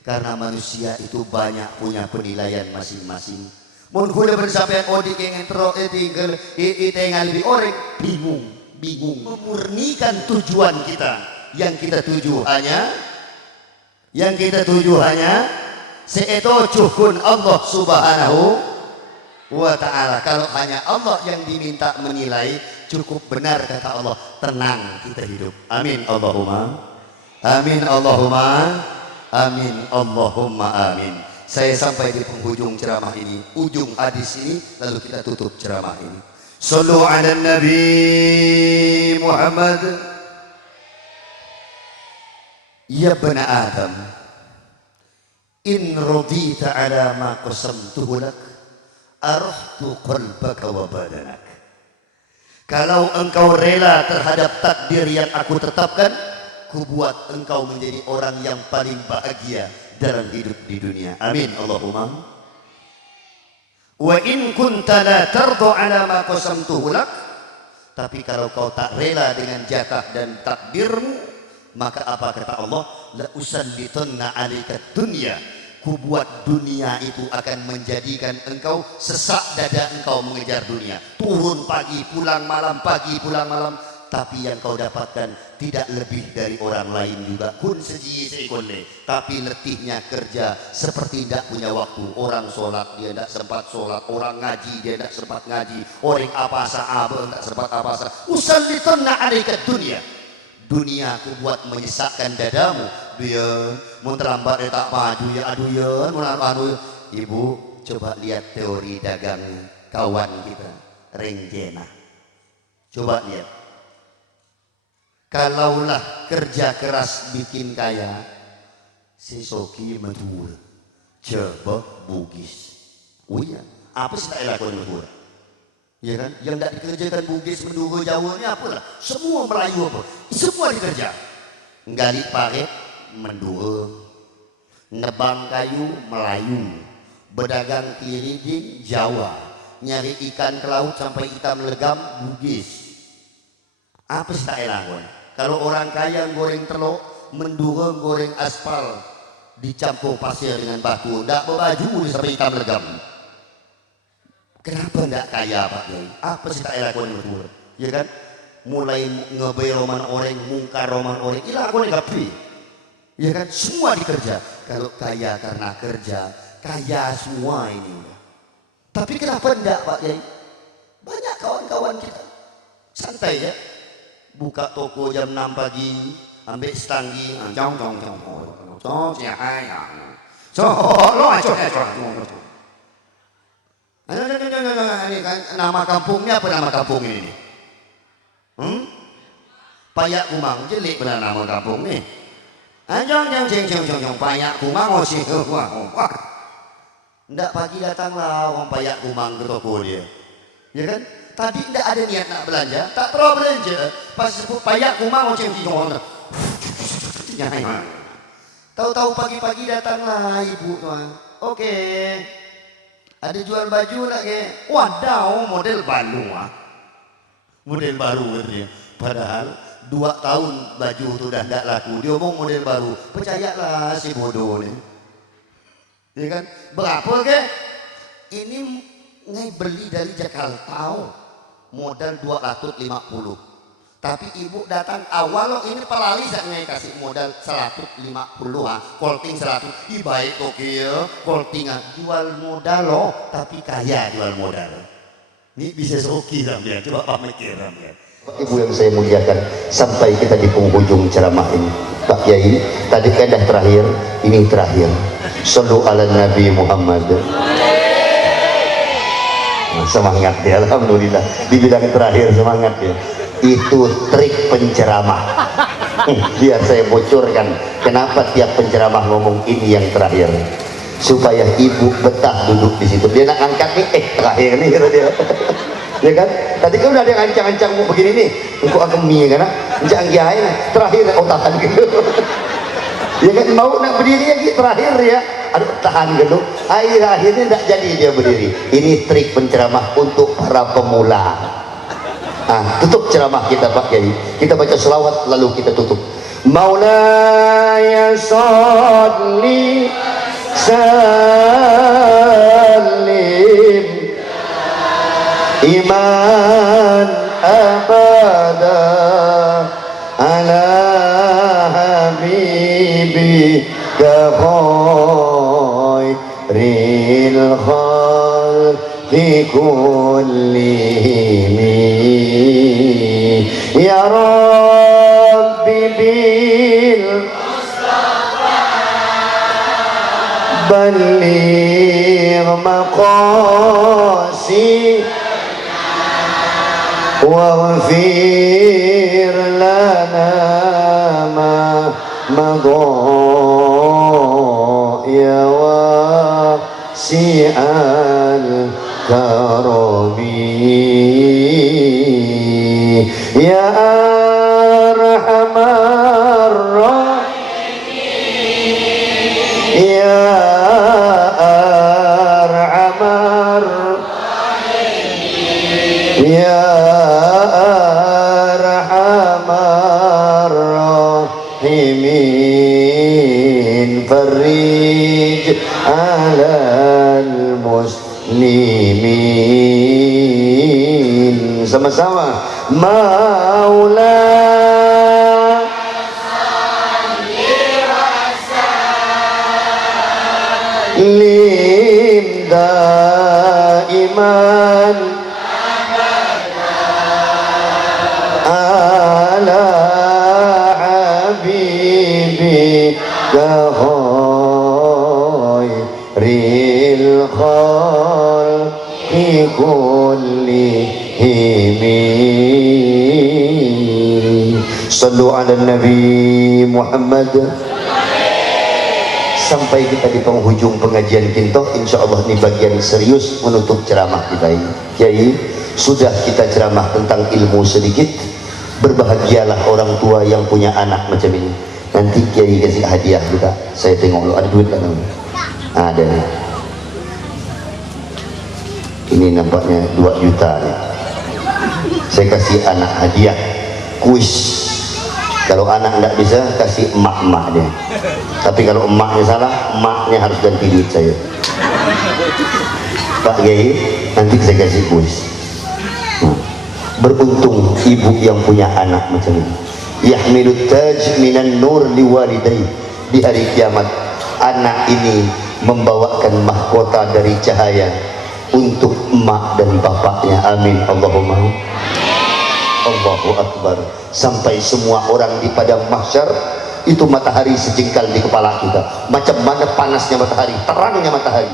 Karena manusia itu banyak punya penilaian masing-masing. Mun kula bersampean odi kengen terok tinggal lebih orang bingung memurnikan tujuan kita. Yang kita tuju hanya seeto cuhun Allah subhanahu wa ta'ala. Kalau hanya Allah yang diminta menilai, cukup benar kata Allah, tenang kita hidup. Amin Allahumma amin, Allahumma amin, Allahumma amin. Saya sampai di penghujung ceramah ini, ujung hadis ini, lalu kita tutup ceramah ini. Sallu ala Nabi Muhammad. Ya bani Adam, in radita ala ma qasamtuhu lak, arahtu qalbaka wa badanak. Kalau engkau rela terhadap takdir yang aku tetapkan, ku buat engkau menjadi orang yang paling bahagia dalam hidup di dunia. Amin Allahumma. Wa in kunta la tarda ala ma qasamtuhu lak, tapi kalau kau tak rela dengan jatah dan takdirmu, maka apa kata Allah? La usallitanna 'alaika dunya, ku buat dunia itu akan menjadikan engkau sesak dada engkau mengejar dunia. Turun pagi pulang malam, pagi pulang malam, tapi yang kau dapatkan tidak lebih dari orang lain juga. Kun seji seikole, tapi letihnya kerja seperti tidak punya waktu. Orang sholat dia tidak sempat sholat, orang ngaji dia tidak sempat ngaji, orang apa sa'aba tidak sempat apa sa. Usallitanna 'alaika dunya, dunia aku buat menyesakkan dadamu. Dia mau terlambat dia tak maju ya, aduh ya, aduh. Ibu coba lihat teori dagang kawan kita Renjena, coba lihat, kalaulah kerja keras bikin kaya, si Soki mendur coba Bugis. Oh iya, apa sih tak lakukan mendur? Ya kan, yang tidak dikerjakan Bugis, Madura, Jawa ini apalah, semua Melayu apa, semua dikerja. Nggali paret Madura, nebang kayu Melayu, berdagang keliling Jawa, nyari ikan ke laut sampai ikan legam Bugis. Apa sih tak elakon? Kalau orang kaya goreng telur, Madura goreng aspal dicampur pasir dengan batu, tidak berbaju sampai ikan legam. Kenapa enggak kaya Pak Kiai? Apa sih tak lakukan itu? Ya kan? Mulai ngebe roman orang, mungkar roman orang, ilakon kapi. Ya kan? Semua dikerja. Kalau kaya karena kerja, kaya semua ini udah. Tapi kenapa enggak Pak Kiai? Banyak kawan-kawan kita santai ya. Buka toko jam 6 pagi, ambil stanggi, jong. Ini kan nama kampungnya apa nama kampung ini? Payak Kumang, jelik benar nama kampung nih. Jong, Payak Kumang, wah. Ndak pagi datanglah orang Payak Kumang ke toko dia. Ya kan? Tadi ndak ada niat nak belanja, tak perlu belanja. Pas sebut Payak Kumang, tahu-tahu pagi-pagi datanglah ibu tuan. Oke. Ada jual baju lagi, wadaw model baru model baru katanya. Padahal 2 tahun baju itu dah tidak laku, dia omong model baru. Percayalah si bodoh ini, ya kan? Berapa ke? Ini ngai beli dari Jakarta, modal 250. Tapi ibu datang awal lo ini pelali saya kasih modal 150 kolting 100. Baik Tokyo kolting jual modal lo, tapi kaya jual modal. Ini bisa soki sampean, coba mikir sampean. Ibu yang saya muliakan, sampai kita di penghujung ceramah ini, Pak Yai, tadi kaedah terakhir, ini terakhir. Shallu ala Nabi Muhammad. Semangat ya, alhamdulillah. Dibilang terakhir semangat ya. Itu trik penceramah. Biar saya bocorkan kenapa tiap penceramah ngomong ini yang terakhir, supaya ibu betah duduk di situ. Dia nak angkat nih, terakhir nih kata dia. Ya kan? Tadi kan udah ada yang ancang-ancang mau begini nih, engkau akan mie kan? Jangan kiai, terakhir tahan gitu. Ya kan, mau nak berdiri lagi terakhir ya, aduh tahan gitu. Akhirnya tidak jadi dia berdiri. Ini trik penceramah untuk para pemula. Tutup ceramah kita Pak Kiai, kita baca selawat lalu kita tutup. Maulaya salli sallim iman abada ala habibika khairil khalqi kullihim ya Rabbi bil balligh maqasid waghfir lana ma madha ya wasi'al karami ya arhamar rahimin ya arhamar rahimin ya arhamar rahimin farij alal muslimin. Sama-sama Maula lim daiman ala habibika khairil khalqi kullihim. Sallu ala Nabi Muhammad. Sampai kita di penghujung pengajian kita, insya Allah ini bagian serius menutup ceramah kita ini. Kiai, sudah kita ceramah tentang ilmu sedikit. Berbahagialah orang tua yang punya anak macam ini. Nanti Kiai kasih hadiah kita. Saya tengok dulu, ada duit kan? Ada nih. Ini nampaknya 2 juta nih. Saya kasih anak hadiah kuis. Kalau anak tidak bisa, kasih emak-emaknya. Tapi kalau emaknya salah, emaknya harus ganti duit saya. Pak Kiai, nanti saya kasih kuis. Beruntung ibu yang punya anak macam ini. Yahmilut taj minan nur liwalidai. Di hari kiamat, anak ini membawakan mahkota dari cahaya untuk emak dan bapaknya. Amin Allahumma. Allahu Akbar. Sampai semua orang di padang mahsyar itu matahari sejengkal di kepala kita. Macam mana panasnya matahari, terangnya matahari,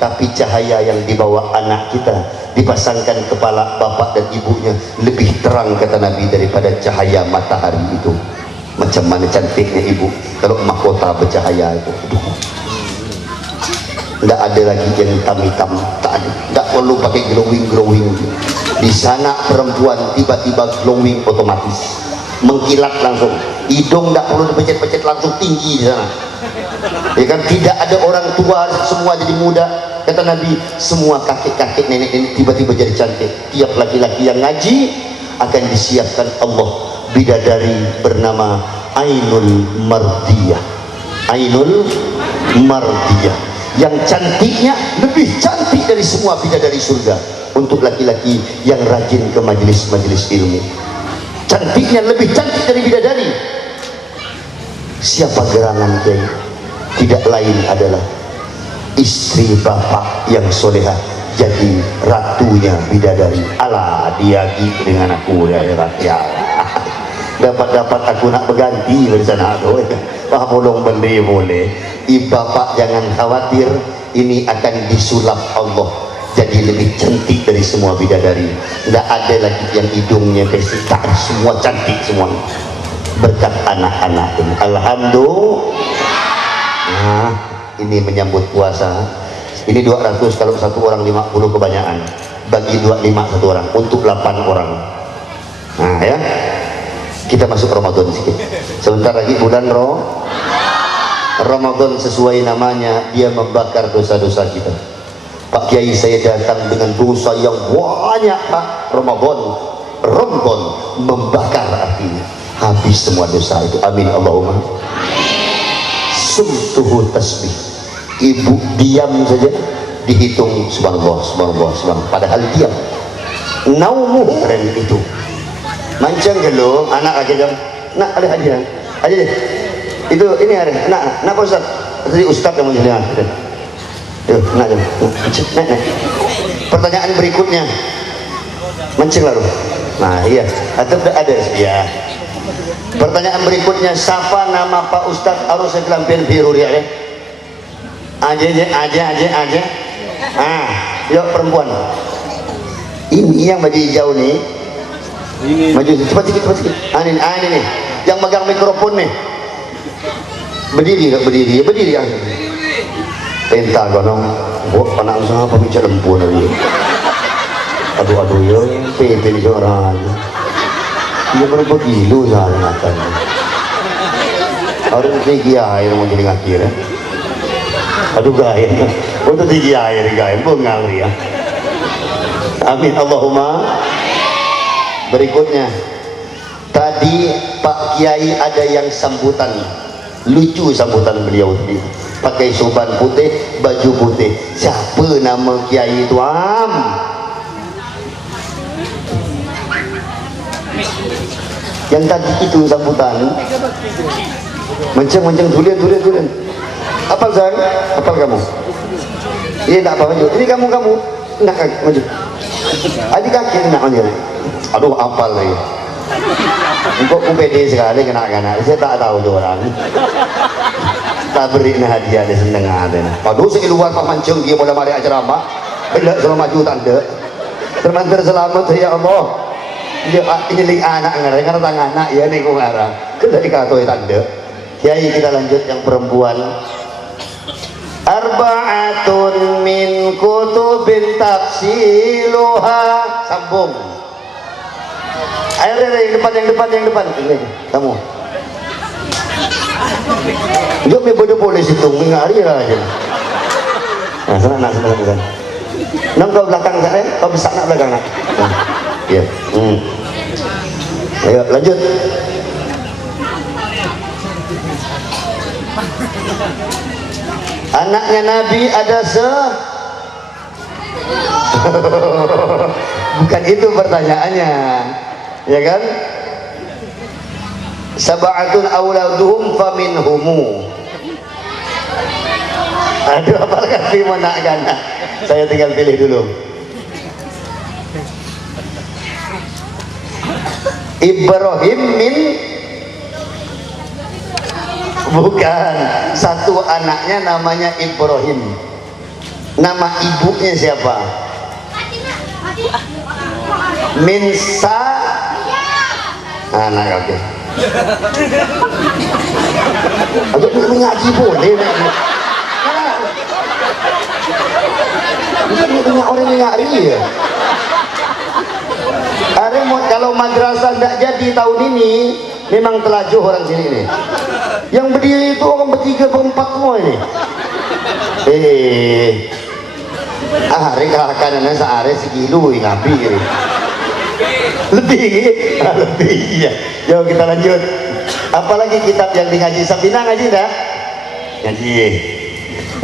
tapi cahaya yang dibawa anak kita dipasangkan kepala bapak dan ibunya lebih terang kata Nabi daripada cahaya matahari itu. Macam mana cantiknya ibu kalau mahkota bercahaya itu. Tidak ada lagi yang hitam-hitam, tak ada. Tidak perlu pakai glowing. Di sana perempuan tiba-tiba glowing otomatis, mengkilat langsung. Hidung tidak perlu dipecet-pecet, langsung tinggi di sana. Ya kan, tidak ada orang tua semua jadi muda. Kata Nabi, semua kakek-kakek, nenek-nenek tiba-tiba jadi cantik. Tiap laki-laki yang ngaji akan disiapkan Allah bidadari bernama Ainul Mardiyah. Ainul Mardiyah, yang cantiknya lebih cantik dari semua bidadari surga. Untuk laki-laki yang rajin ke majelis-majelis ilmu, cantiknya lebih cantik dari bidadari. Siapa gerangan Kiai? Tidak lain adalah istri bapak yang solehah jadi ratunya bidadari. Alah dia gitu dengan aku ya, ya. Dapat aku nak berganti dari sana tu. Pak bolong beli boleh. Bapak jangan khawatir, ini akan disulap Allah jadi lebih cantik dari semua bidadari. Tidak ada lagi yang hidungnya besar, semua cantik semua berkat anak-anak ini. Alhamdulillah. Nah, ini menyambut puasa. Ini 200, kalau satu orang 50 kebanyakan. Bagi 25 satu orang untuk 8 orang. Nah ya, kita masuk Ramadan sedikit. Sebentar lagi bulan Ramadan, sesuai namanya, dia membakar dosa-dosa kita. Pak Kiai, saya datang dengan dosa yang banyak Pak. Ramadan membakar artinya habis semua dosa itu. Amin Allahumma. Sumtuhu tasbih, ibu diam saja dihitung subhanallah, subhanallah, subhanallah, padahal diam. Naumuh keren itu. Mancang gelo anak lagi jam nak ada aja deh itu ini ada nak Pak Ustaz, tadi Ustaz yang mau jadi nak jam nak. Pertanyaan berikutnya mancing lalu. Nah iya atau ada ya. Pertanyaan berikutnya, siapa nama Pak Ustaz harus kelampin biru ya? Aja. Yuk perempuan. Ini yang baju hijau nih. Ini. Maju cepat sikit. Ini nih, yang megang mikrofon nih. Berdiri ya. Entah gonong, buat anak usaha pembicara lempu lagi. Aduh ya, pilih orang. Dia berapa kilo saya makan. Orang tinggi air mau jadi ngakir. Aduh gaya, untuk tinggi air gaya, bengal ya. Amin Allahumma. Berikutnya, tadi Pak Kiai ada yang sambutan, lucu sambutan beliau tadi. Pakai sorban putih, baju putih. Siapa nama Kiai itu? Yang tadi itu sambutan. Menceng tulen. Apal Zan? Apal kamu? Ini tak apa maju. Ini kamu nak maju. Adik kaki nak maju. Aduh apal lagi. Engkau pede sekali kena. Saya tak tahu tu orang. Tak beri hadiah dia seneng ada. Aduh saya luar Pak Mancung dia mulai mari acara apa? Bila selama maju tanda. Termantar selamat ya Allah. Dia ini anak ngarang karena tangan anak ya nih kau ngarang. Kita dikatoi tanda. Kiai kita lanjut yang perempuan. Arba'atun min kutubin tafsiluha, sambung. Ayo yang depan. Kamu. Jom ni boleh situ ngari lah aja. Nah, sana. Nang kau belakang sana, kau besar nak belakang nak. Ya. Ayo lanjut. Anaknya Nabi ada bukan itu pertanyaannya, ya kan? Sab'atun auladuhum faminhumu. Aduh, apakah firman nak gana? Saya tinggal pilih dulu. Ibrahim min, bukan, satu anaknya namanya Ibrahim. Nama ibunya siapa? Minsa anak oke. Aduh mengaji boleh. Bukan dengar orang ngari ya. Kalau madrasah tidak jadi tahun ini, memang telajuh orang sini nih. Yang berdiri itu orang bertiga berempat semua ini. Hari kanan sehari sekilo ngapi lebih ya. Yuk kita lanjut. Apalagi kitab yang di ngaji Sabina ngaji dah?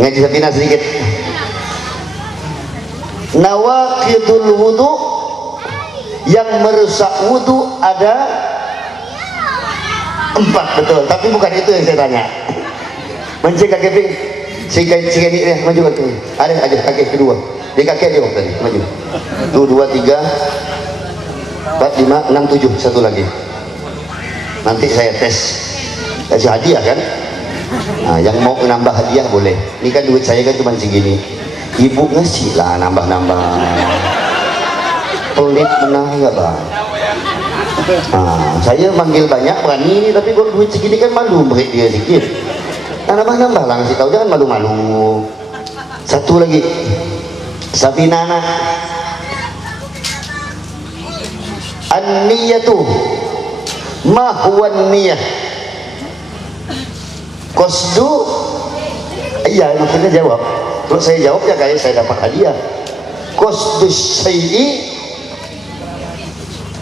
Ngaji Sabina sedikit. Nawaqidul wudu, yang merusak wudu ada 4, betul, tapi bukan itu yang saya tanya. Mencik kaki ping, cik ini maju kaki. Ada kaki kedua. Di kakek dia tadi, maju. 1, 2, 3, 4, 5, 6, 7. Satu lagi. Nanti saya tes. Kasih hadiah kan? Nah, yang mau nambah hadiah boleh. Ini kan duit saya kan cuma segini. Ibu ngasih lah nambah-nambah. Pelit menang enggak bang? Nah, saya manggil banyak berani ini, tapi kalau duit segini kan malu beri dia sedikit. Nah, nambah-nambah lah ngasih tahu, jangan malu-malu. Satu lagi. Sabinana. An-niyatu ma huwa an-niyah? Qasdu. Iya, maksudnya jawab. Kalau saya jawab ya kayak saya dapat hadiah. Qasdu syai'i.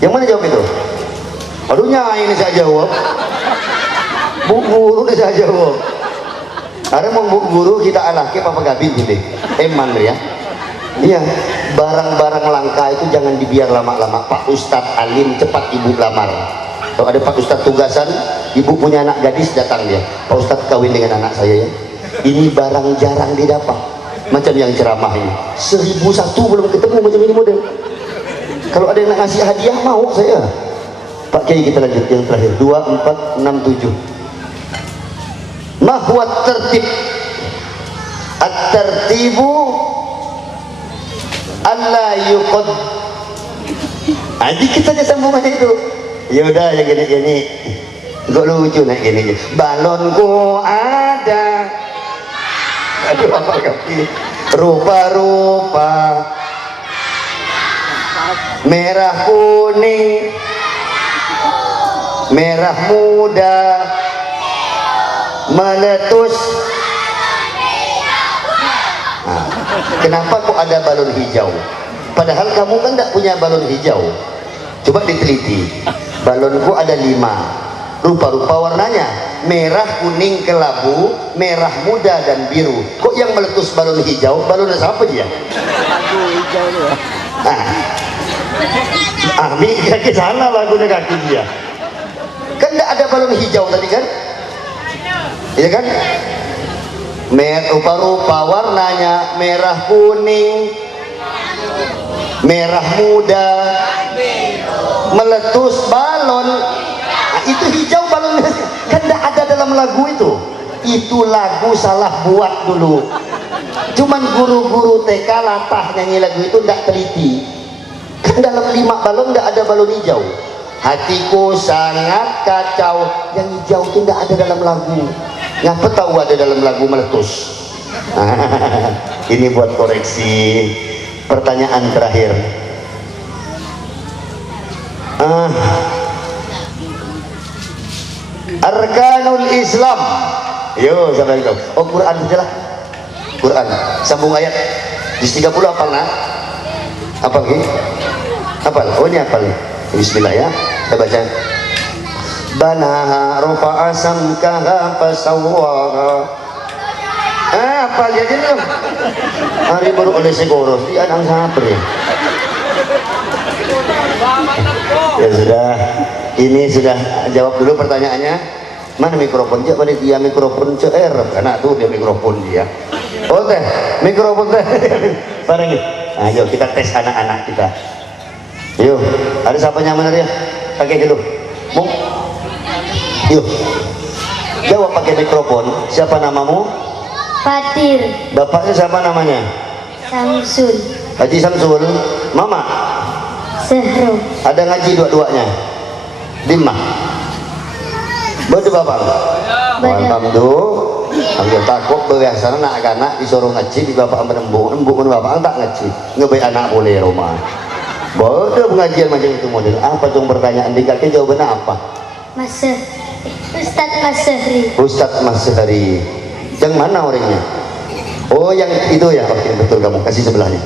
Yang mana jawab itu? Aduh nyai ini saya jawab. Bu guru ini saya jawab. Karena mau bu guru kita alahke apa gabin gitu. Eman ya. Iya, barang-barang langka itu jangan dibiar lama-lama. Pak Ustadz alim cepat ibu lamar. Kalau ada Pak Ustadz tugasan, ibu punya anak gadis datang dia. Pak Ustadz kawin dengan anak saya ya. Ini barang jarang didapat. Macam yang ceramah ini. 1001 belum ketemu macam ini model. Kalau ada yang nak ngasih hadiah mau saya. Pak Kiai kita lanjut yang terakhir 2, 4, 6, 7. Mahwat tertib. At-tertibu Allah yuqad. Adik kita aja sambungan itu. Ya udah yang gini-gini. Gak lucu nak gini. Balonku ada. Aduh apa kaki. Rupa-rupa. Merah kuning, merah muda, meletus. Nah, kenapa kok ada balon hijau? Padahal kamu kan tidak punya balon hijau. Coba diteliti. Balonku ada 5. Rupa-rupa warnanya. Merah, kuning, kelabu, merah muda dan biru. Kok yang meletus balon hijau? Balon siapa dia? Ami kaki sana lagunya kaki dia. Kan tidak ada balon hijau tadi kan? Iya kan? Rupa-rupa warnanya merah kuning, merah muda, meletus balon. Nah, itu hijau balonnya. Kan tidak ada dalam lagu itu. Itu lagu salah buat dulu. Cuman guru-guru TK latah nyanyi lagu itu tidak teliti. Kan dalam 5 balon tidak ada balon hijau. Hatiku sangat kacau. Yang hijau itu tidak ada dalam lagu. Ngapa tahu ada dalam lagu meletus? Ini buat koreksi. Pertanyaan terakhir. Arkanul Islam. Yo, sampai itu. Oh, Quran saja lah. Quran. Sambung ayat. Di 30 hafal nak? Hafal lagi? Hafal. Oh, ini hafal. Bismillah ya. Kita baca. Banaha rufa'a samkaha fasawwaha. Hafal ya jadi loh. Hari baru oleh sekoros. Dia anak sabar ya. Ya sudah. Ini sudah jawab dulu pertanyaannya. Mana mikrofon dia? Pada dia mikrofon CR karena tuh dia mikrofon dia. Oh teh mikrofon teh. Bareng. Nah, yuk kita tes anak-anak kita. Yuk, ada siapa yang benar ya? Pakai dulu. Mau? Yuk. Jawab pakai mikrofon. Siapa namamu? Fatir. Bapaknya siapa namanya? Samsul. Haji Samsul. Mama? Sehro. Ada ngaji dua-duanya? Lima. Betul bapak? Alhamdulillah. Ambil takut biasanya anak-anak disuruh ngaji di bapak menembuk bapak tak ngaji ngebaik anak boleh rumah. Bodoh pengajian macam itu model. Apa dong pertanyaan di kaki jawabannya apa? Ustadz Mas Sehri. Ustadz Mas Sehri. Yang mana orangnya? Oh yang itu ya. Oke betul kamu kasih sebelahnya.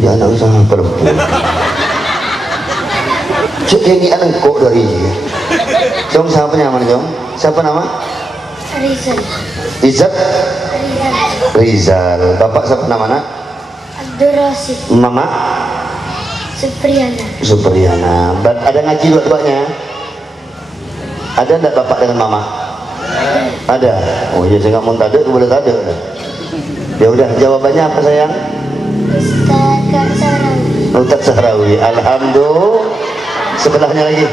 Ya anak usaha perempuan. Cek ini anak kok dari ini. Jom siapa nama Jom? Siapa nama? Rizal. Izzat? Rizal. Bapak siapa nama nak? Abdul Rasid. Mama? Supriyana. Supriyana. Ada ngaji dua-duanya? Ada enggak bapak dengan mama? Ada. Oh ya saya nggak mau tade, boleh tade. Ya udah jawabannya apa sayang? Ustaz Kak Sarawi. Ustaz Sahrawi. Alhamdulillah. Sebelahnya lagi.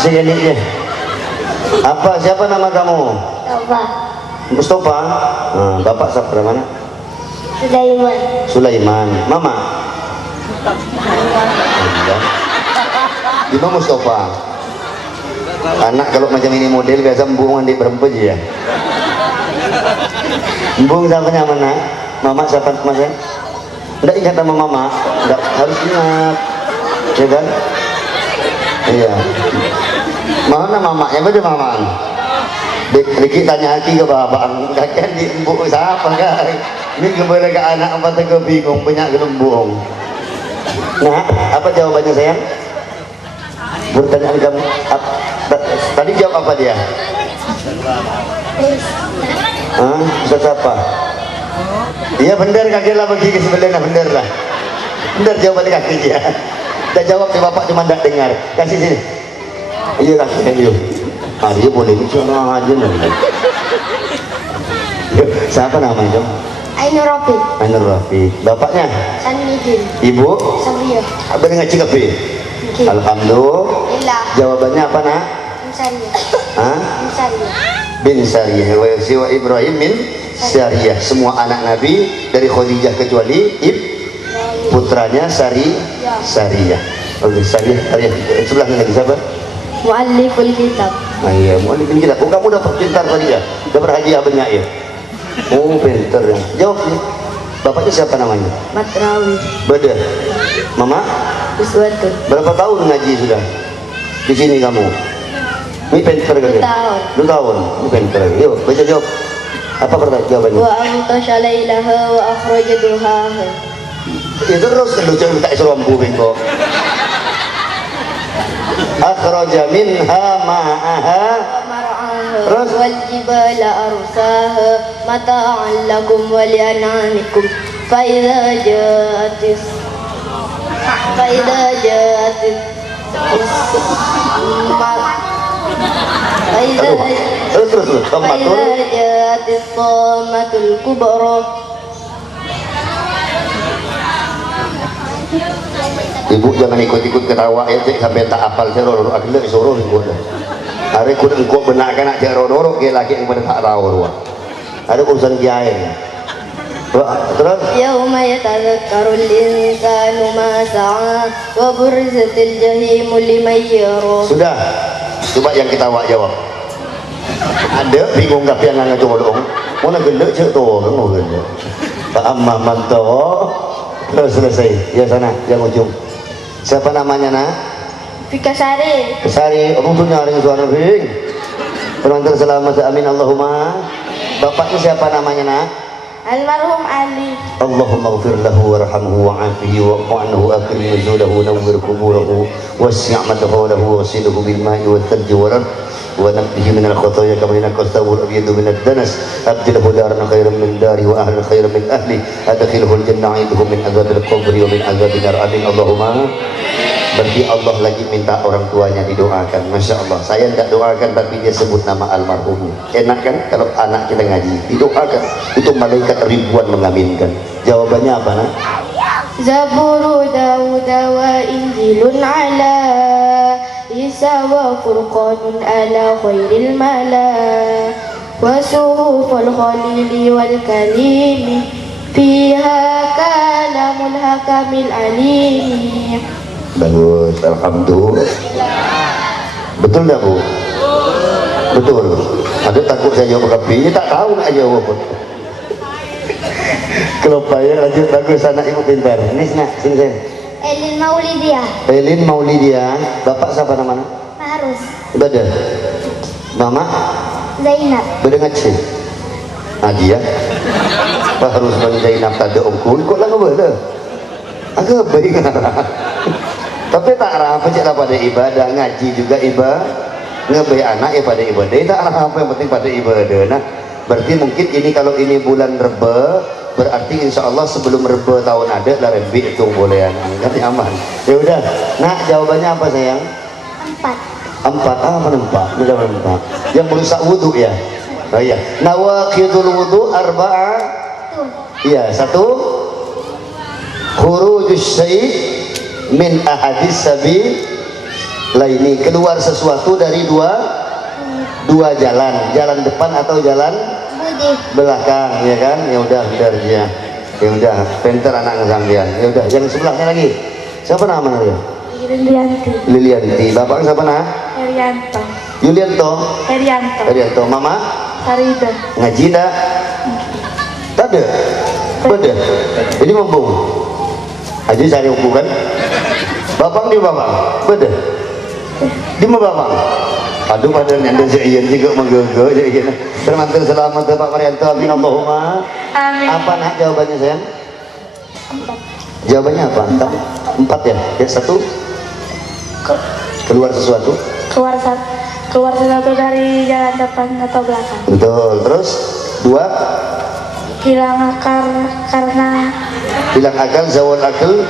Sini dia. Apa? Siapa nama kamu? Tauba. Mustafa. Nah, bapak siapa mana? Sulaiman. Sulaiman. Mama? Lima Mustafa. Anak kalau macam ini model biasa embung adik berempat je ya. Embung siapa mana? Mama siapa mas? Tidak ingat nama mama? Tidak, harus ingat. Ya kan? Iya. Mana mamanya? Beda mama. Dikit tanya hati ke babang, kakek di embung siapa kan? Ini kembali ke anak apa tak bingung punya gelembung. Nah, apa jawabannya sayang? Pertanyaan kamu tadi jawab apa dia? Ustaz apa? Iya benar kakek lah bagi ke sebelah benar lah. Benar jawaban kakek dia. Dah jawab si bapak cuma tak dengar. Kasih sini. Iya kakek dia. Dia boleh bicara aja nih. Siapa namanya? Ainur Rafiq. Ainur Rafiq. Bapaknya? Sanidin. Ibu? Sabriyah. Apa dengan cikapi? Okay. Alhamdulillah. Jawabannya apa nak? Sariyah. Hah? Sariyah. Bin Sariyah wa siwa Ibrahim min Sariyah. Semua anak Nabi dari Khadijah kecuali putranya Sariyah. Oke, Sariyah. Sebelahnya lagi siapa? Mualliful kitab. Iya, mualliful kitab. Oh, kamu dapat pintar tadi ya? Dapat hadiah banyak ya? Oh, pintar ya. Jawab nih. Bapaknya siapa namanya? Matrawi. Beda. Mama? Uswatun. Berapa tahun ngaji sudah? Di sini kamu? Ini pintar kan? 2 tahun. 2 tahun. Ini pintar. Yuk, baca jawab. Apa pertanyaan jawabannya? Wa amtasha lailaha wa akhraja duhaha. Ya terus kan lucu tak suruh ampuin kok. Akhraja minha ma'aha terus wal jibala arsaha mata'an lakum wa li'an'amikum fa idza ja'atis terus thammatul kubra. Ibu jangan ikut-ikut ketawa ya cek sampai tak hafal ceroro akhirnya suruh ikut dah. Hari ku engkau benak kena ceroro ke laki yang pada tak tahu ruah. Ada urusan kiai. Terus Yauma yatadzakkarul insanu ma sa'a wa burzatil jahimu liman yara. sudah. Coba yang ketawa jawab. Ada bingung tapi yang nggak colong. Mana gelek cek tu kan mau gelek. Pak amma mantawa terus selesai. Ya sana yang ujung. Siapa namanya nak? Fikasari. Kesari, orang tu nyari suara bing. Penonton selamat amin Allahumma. Bapaknya siapa namanya nak? Almarhum Ali. Allahumma ghfir lahu warhamhu wa'afihi wa'fu anhu akrim nuzulahu nawwir kuburahu wasi' madkhalahu waghsilhu bil ma'i wat thalji wal ard wa naqqihi min al khataaya kama yanqa thawbul abyadu min ad-danas abdilhu daran khairan min dari wa ahlan khairan min ahli adkhilhu al jannah 'indahu min adzabil qabri wa min adzabil nar amin Allahumma. Berarti Allah lagi minta orang tuanya didoakan. Masya Allah, saya tidak doakan tapi dia sebut nama almarhumnya. Enak kan kalau anak kita ngaji didoakan, itu malaikat ribuan mengaminkan. Jawabannya apa nak? Zaburu Dawud wa Injilun ala Isa wa Furqanun ala khairil mala wa suhuful khalili wal kalimi fiha kalamul hakamil alimi. Bagus, alhamdulillah. Betul tak bu? Betul. Ada takut saya jawab kapi, tak tahu nak jawab pun. Kalau payah lanjut bagus anak ibu pintar. Ini sini saya. Elin Maulidia. Elin Maulidia. Bapak siapa namanya? Harus. Beda. Mama? Zainab. Beda ngaji. Dia. Pak harus bang Zainab tak ada ongkul. Kok lah beda? Agak baik. Tapi tak arah apa cik pada ibadah ngaji juga ibadah ngebay anak ya pada ibadah tak arah apa yang penting pada ibadah. Nah berarti mungkin ini kalau ini bulan Reba berarti insya Allah sebelum Reba tahun ada lah Rebi itu boleh anak kan aman. Ya udah. Nah jawabannya apa sayang? 4. 4 apa 4? Udah 4. Yang merusak wudhu ya. Oh iya. Nawaqidul wudhu 4. Iya 1 khurujus syai' min ahadis sabi laini, keluar sesuatu dari dua jalan, jalan depan atau jalan Budi. belakang, ya kan? Ya udah, benar ya. Ya udah, pinter anak sampean. Ya udah, yang sebelahnya lagi. Siapa namanya dia? Lilianti. Lilianti. Bapak siapa nah? Herianto. Yulianto. Herianto. Herianto. Mama? Farida. Ngaji dah? Tade? Beda? Ini membung? Aja cari ukuran. Bapak di bapak? Beda? Di mana bapak? Aduh pada nyanda jaian juga menggege jaian. Termantul selamat Pak Marianto. Amin Allahumma. Amin. Apa nak jawabannya sayang? 4. Jawabannya apa? 4 ya? Ya 1 keluar sesuatu. Keluar sesuatu dari jalan depan atau belakang. Betul. Terus 2 Hilang akal karena hilang akal, zawal akal.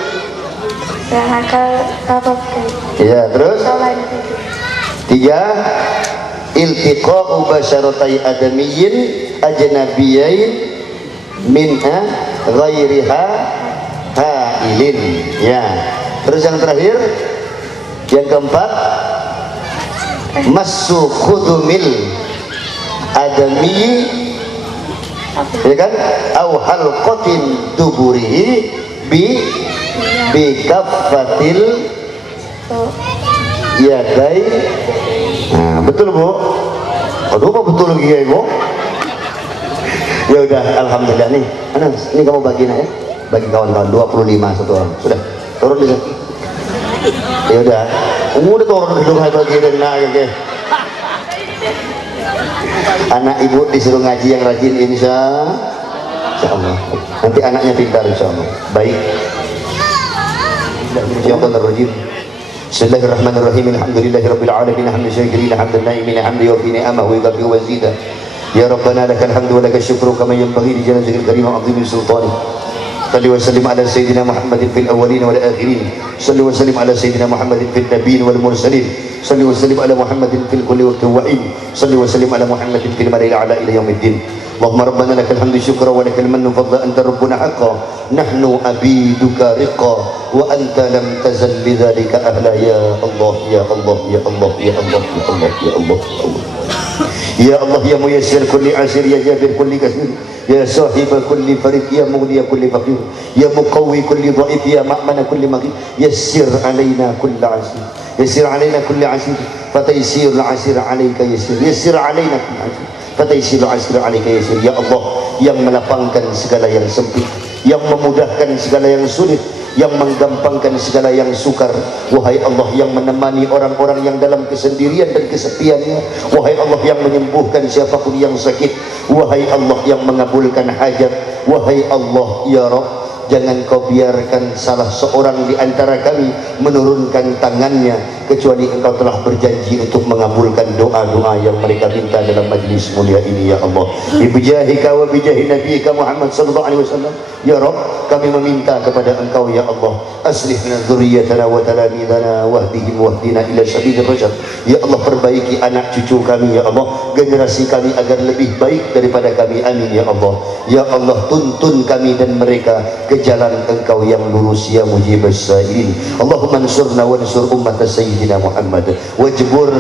hilang akal apa? Iya, terus Selain 3 iltiqa'u basyaratai adamiyyin ajnabiyain minha ghairiha hailin. Ya. Terus yang terakhir, yang keempat, massu khudumil adami, ya kan? Au halqatin duburihi bi kaffatil yadai. Nah, betul Bu? Aduh, kok betul lagi ya Ibu? Ya udah, alhamdulillah nih. Anas, ini kamu bagi nak ya? Bagi kawan-kawan 25 satu orang. Sudah, turun di sini. Ya udah. Udah turun dulu bagi dan nak ya. Anak ibu disuruh ngaji yang rajin insya Allah. Nanti anaknya pintar insya Allah. Baik. Bismillahirrahmanirrahim. Alhamdulillahirabbil alamin. Hamdan syakirin, hamdan naimin, hamdan yufi ni'amahu wa yughfi wa yazida. Ya Rabbana lakal hamdu wa lakal syukru kama yanbaghi li jalali wajhikal karim wa 'azimi sultanik. Salli wa sallim ala sayyidina Muhammadin fil awwalin wal akhirin. Salli wa sallim ala sayyidina Muhammadin fil nabiyyin wal mursalin. Salli wa sallim ala Muhammadin fil kulli waqtin wa in. Salli wa sallim ala Muhammadin fil mala'il a'la ila yaumiddin. Allahumma rabbana lakal hamdu syukra wa lakal mannu fadla anta rabbuna haqqan. Nahnu abiduka riqa wa anta lam tazal bidzalika ahla ya Allah ya Allah ya Allah ya Allah ya Allah ya Allah. Ya Allah ya muyassir kulli asir ya jabir kulli kasir ya sahib kulli farid ya mughni kulli faqir ya muqawwi kulli dhaif ya ma'mana kulli maghib yassir alaina kulli asir yassir alaina kulli asir fataysir al-asir alayka yassir yassir alaina kulli asir fataysir al-asir alayka yassir. Ya Allah yang melapangkan segala yang sempit, yang memudahkan segala yang sulit, yang menggampangkan segala yang sukar. Wahai Allah yang menemani orang-orang yang dalam kesendirian dan kesepiannya. Wahai Allah yang menyembuhkan siapapun yang sakit. Wahai Allah yang mengabulkan hajat. Wahai Allah ya Rabb, jangan kau biarkan salah seorang di antara kami menurunkan tangannya kecuali engkau telah berjanji untuk mengabulkan doa-doa yang mereka minta dalam majlis mulia ini ya Allah. Bijahika wa bijahi nabiyika Muhammad sallallahu alaihi wasallam ya Rabb, kami meminta kepada engkau ya Allah, aslihna dzurriyyatana wa talamidana wahdihim wahdina ila sabilir rasyad. Ya Allah, perbaiki anak cucu kami ya Allah, generasi kami agar lebih baik daripada kami, amin ya Allah. Ya Allah, tuntun kami dan mereka ke jalan engkau yang lurus ya mujibas sa'ilin. Allahumma ansurna wa ansur ummat sayyidina Muhammad wajbur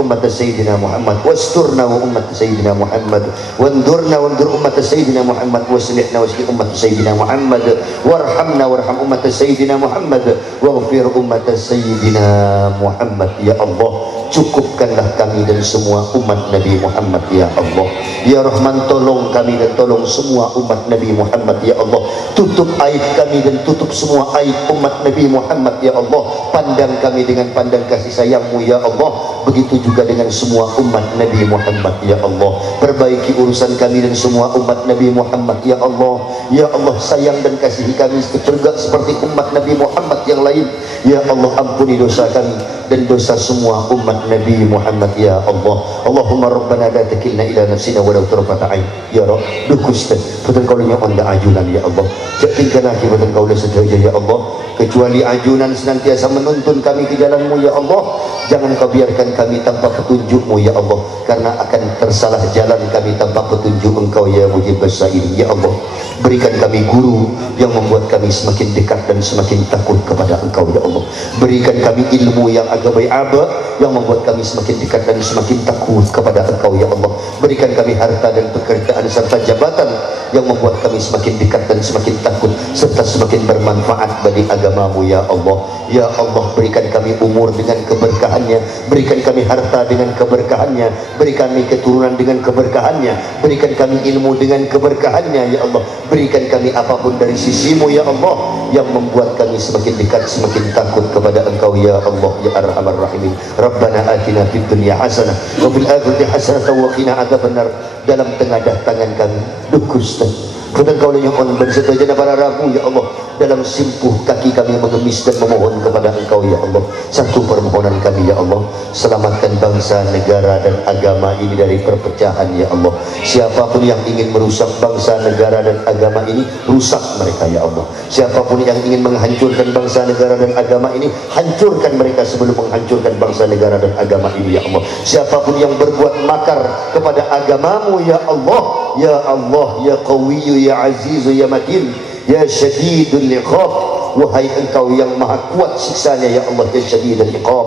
ummat sayyidina Muhammad wasturna wa ummat sayyidina Muhammad wandurna wandur ummat sayyidina Muhammad waslihna waslih ummat sayyidina Muhammad warhamna warham ummat sayyidina Muhammad waghfir ummat sayyidina Muhammad. Ya Allah, cukupkanlah kami dan semua umat Nabi Muhammad ya Allah. Ya Rahman, tolong kami dan tolong semua umat Nabi Muhammad ya Allah. Tutup aib kami dan tutup semua aib umat Nabi Muhammad ya Allah. Pandang kami dengan pandang kasih sayangmu ya Allah. Begitu juga dengan semua umat Nabi Muhammad ya Allah. Perbaiki urusan kami dan semua umat Nabi Muhammad ya Allah. Ya Allah, sayang dan kasihi kami juga seperti umat Nabi Muhammad yang lain ya Allah. Ampuni dosa kami dan dosa semua umat Nabi Muhammad ya Allah. Allahumma rabbana la takilna ila nafsina walau tarfata ain ya Rabb. Dukusta Betul kau nya onda ajunan ya Allah. Jadikan lagi betul kau sedaya ya Allah. Kecuali ajunan senantiasa menuntun kami ke jalan-Mu ya Allah. Jangan kau biarkan kami tanpa petunjuk-Mu ya Allah, karena akan tersalah jalan kami tanpa petunjuk Engkau ya Mujib as-Sa'il ya Allah. Berikan kami guru yang membuat kami semakin dekat dan semakin takut kepada Engkau ya Allah. Berikan kami ilmu yang agak baik yang membuat kami semakin dekat dan semakin takut kepada Engkau ya Allah. Berikan kami harta dan pekerjaan serta jabatan yang membuat kami semakin dekat dan semakin takut serta semakin bermanfaat bagi agama-Mu ya Allah. Ya Allah, berikan kami umur dengan keberkahannya, berikan kami harta dengan keberkahannya, berikan kami keturunan dengan keberkahannya, berikan kami ilmu dengan keberkahannya ya Allah. Berikan kami apapun dari sisi-Mu ya Allah yang membuat kami semakin dekat, semakin takut kepada Engkau ya Allah ya Arhamar Rahimin. Rabbana atina fid dunya hasanah wa fil akhirati hasanah wa qina adzabannar. Dalam tengadah tangan kami Gusti, Betul kau yang on berserta para rabu ya Allah. Dalam simpuh kaki kami mengemis dan memohon kepada Engkau ya Allah. Satu permohonan kami ya Allah, selamatkan bangsa, negara dan agama ini dari perpecahan ya Allah. Siapapun yang ingin merusak bangsa, negara dan agama ini, rusak mereka ya Allah. Siapapun yang ingin menghancurkan bangsa, negara dan agama ini, hancurkan mereka sebelum menghancurkan bangsa, negara dan agama ini ya Allah. Siapapun yang berbuat makar kepada agama-Mu ya Allah, ya Allah, ya Qawiyyu, ya Azizu, ya Matin, ya Syadidul Iqab. Wahai Engkau yang maha kuat siksanya ya Allah, ya Syadidul Iqab,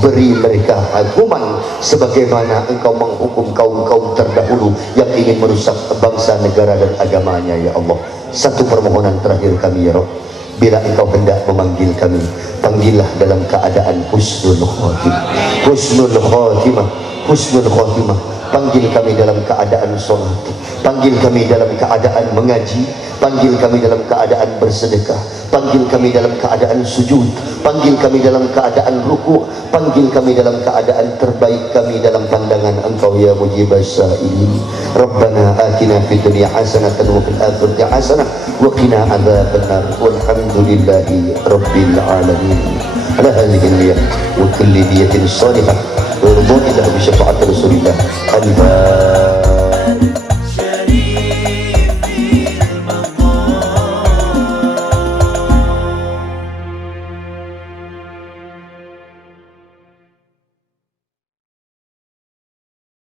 beri mereka hukuman sebagaimana Engkau menghukum kaum-kaum terdahulu yang ingin merusak bangsa, negara dan agamanya ya Allah. Satu permohonan terakhir kami ya Rabb, bila Engkau hendak memanggil kami, panggillah dalam keadaan husnul khatimah. Husnul khatimah, husnul khatimah. Panggil kami dalam keadaan sholat, panggil kami dalam keadaan mengaji, panggil kami dalam keadaan bersedekah, panggil kami dalam keadaan sujud, panggil kami dalam keadaan ruku', panggil kami dalam keadaan terbaik kami dalam pandangan Engkau ya Mujibas Sa'ilin. Rabbana atina fid dunya hasanatan wa fil akhirati hasanah wa qina adzabannar. Walhamdulillahi rabbil alamin. Ala hadhihi niyyah wa kulli niyatin salihah wa ridha ila bi syafa'ati Rasulillah. Al-Fatihah.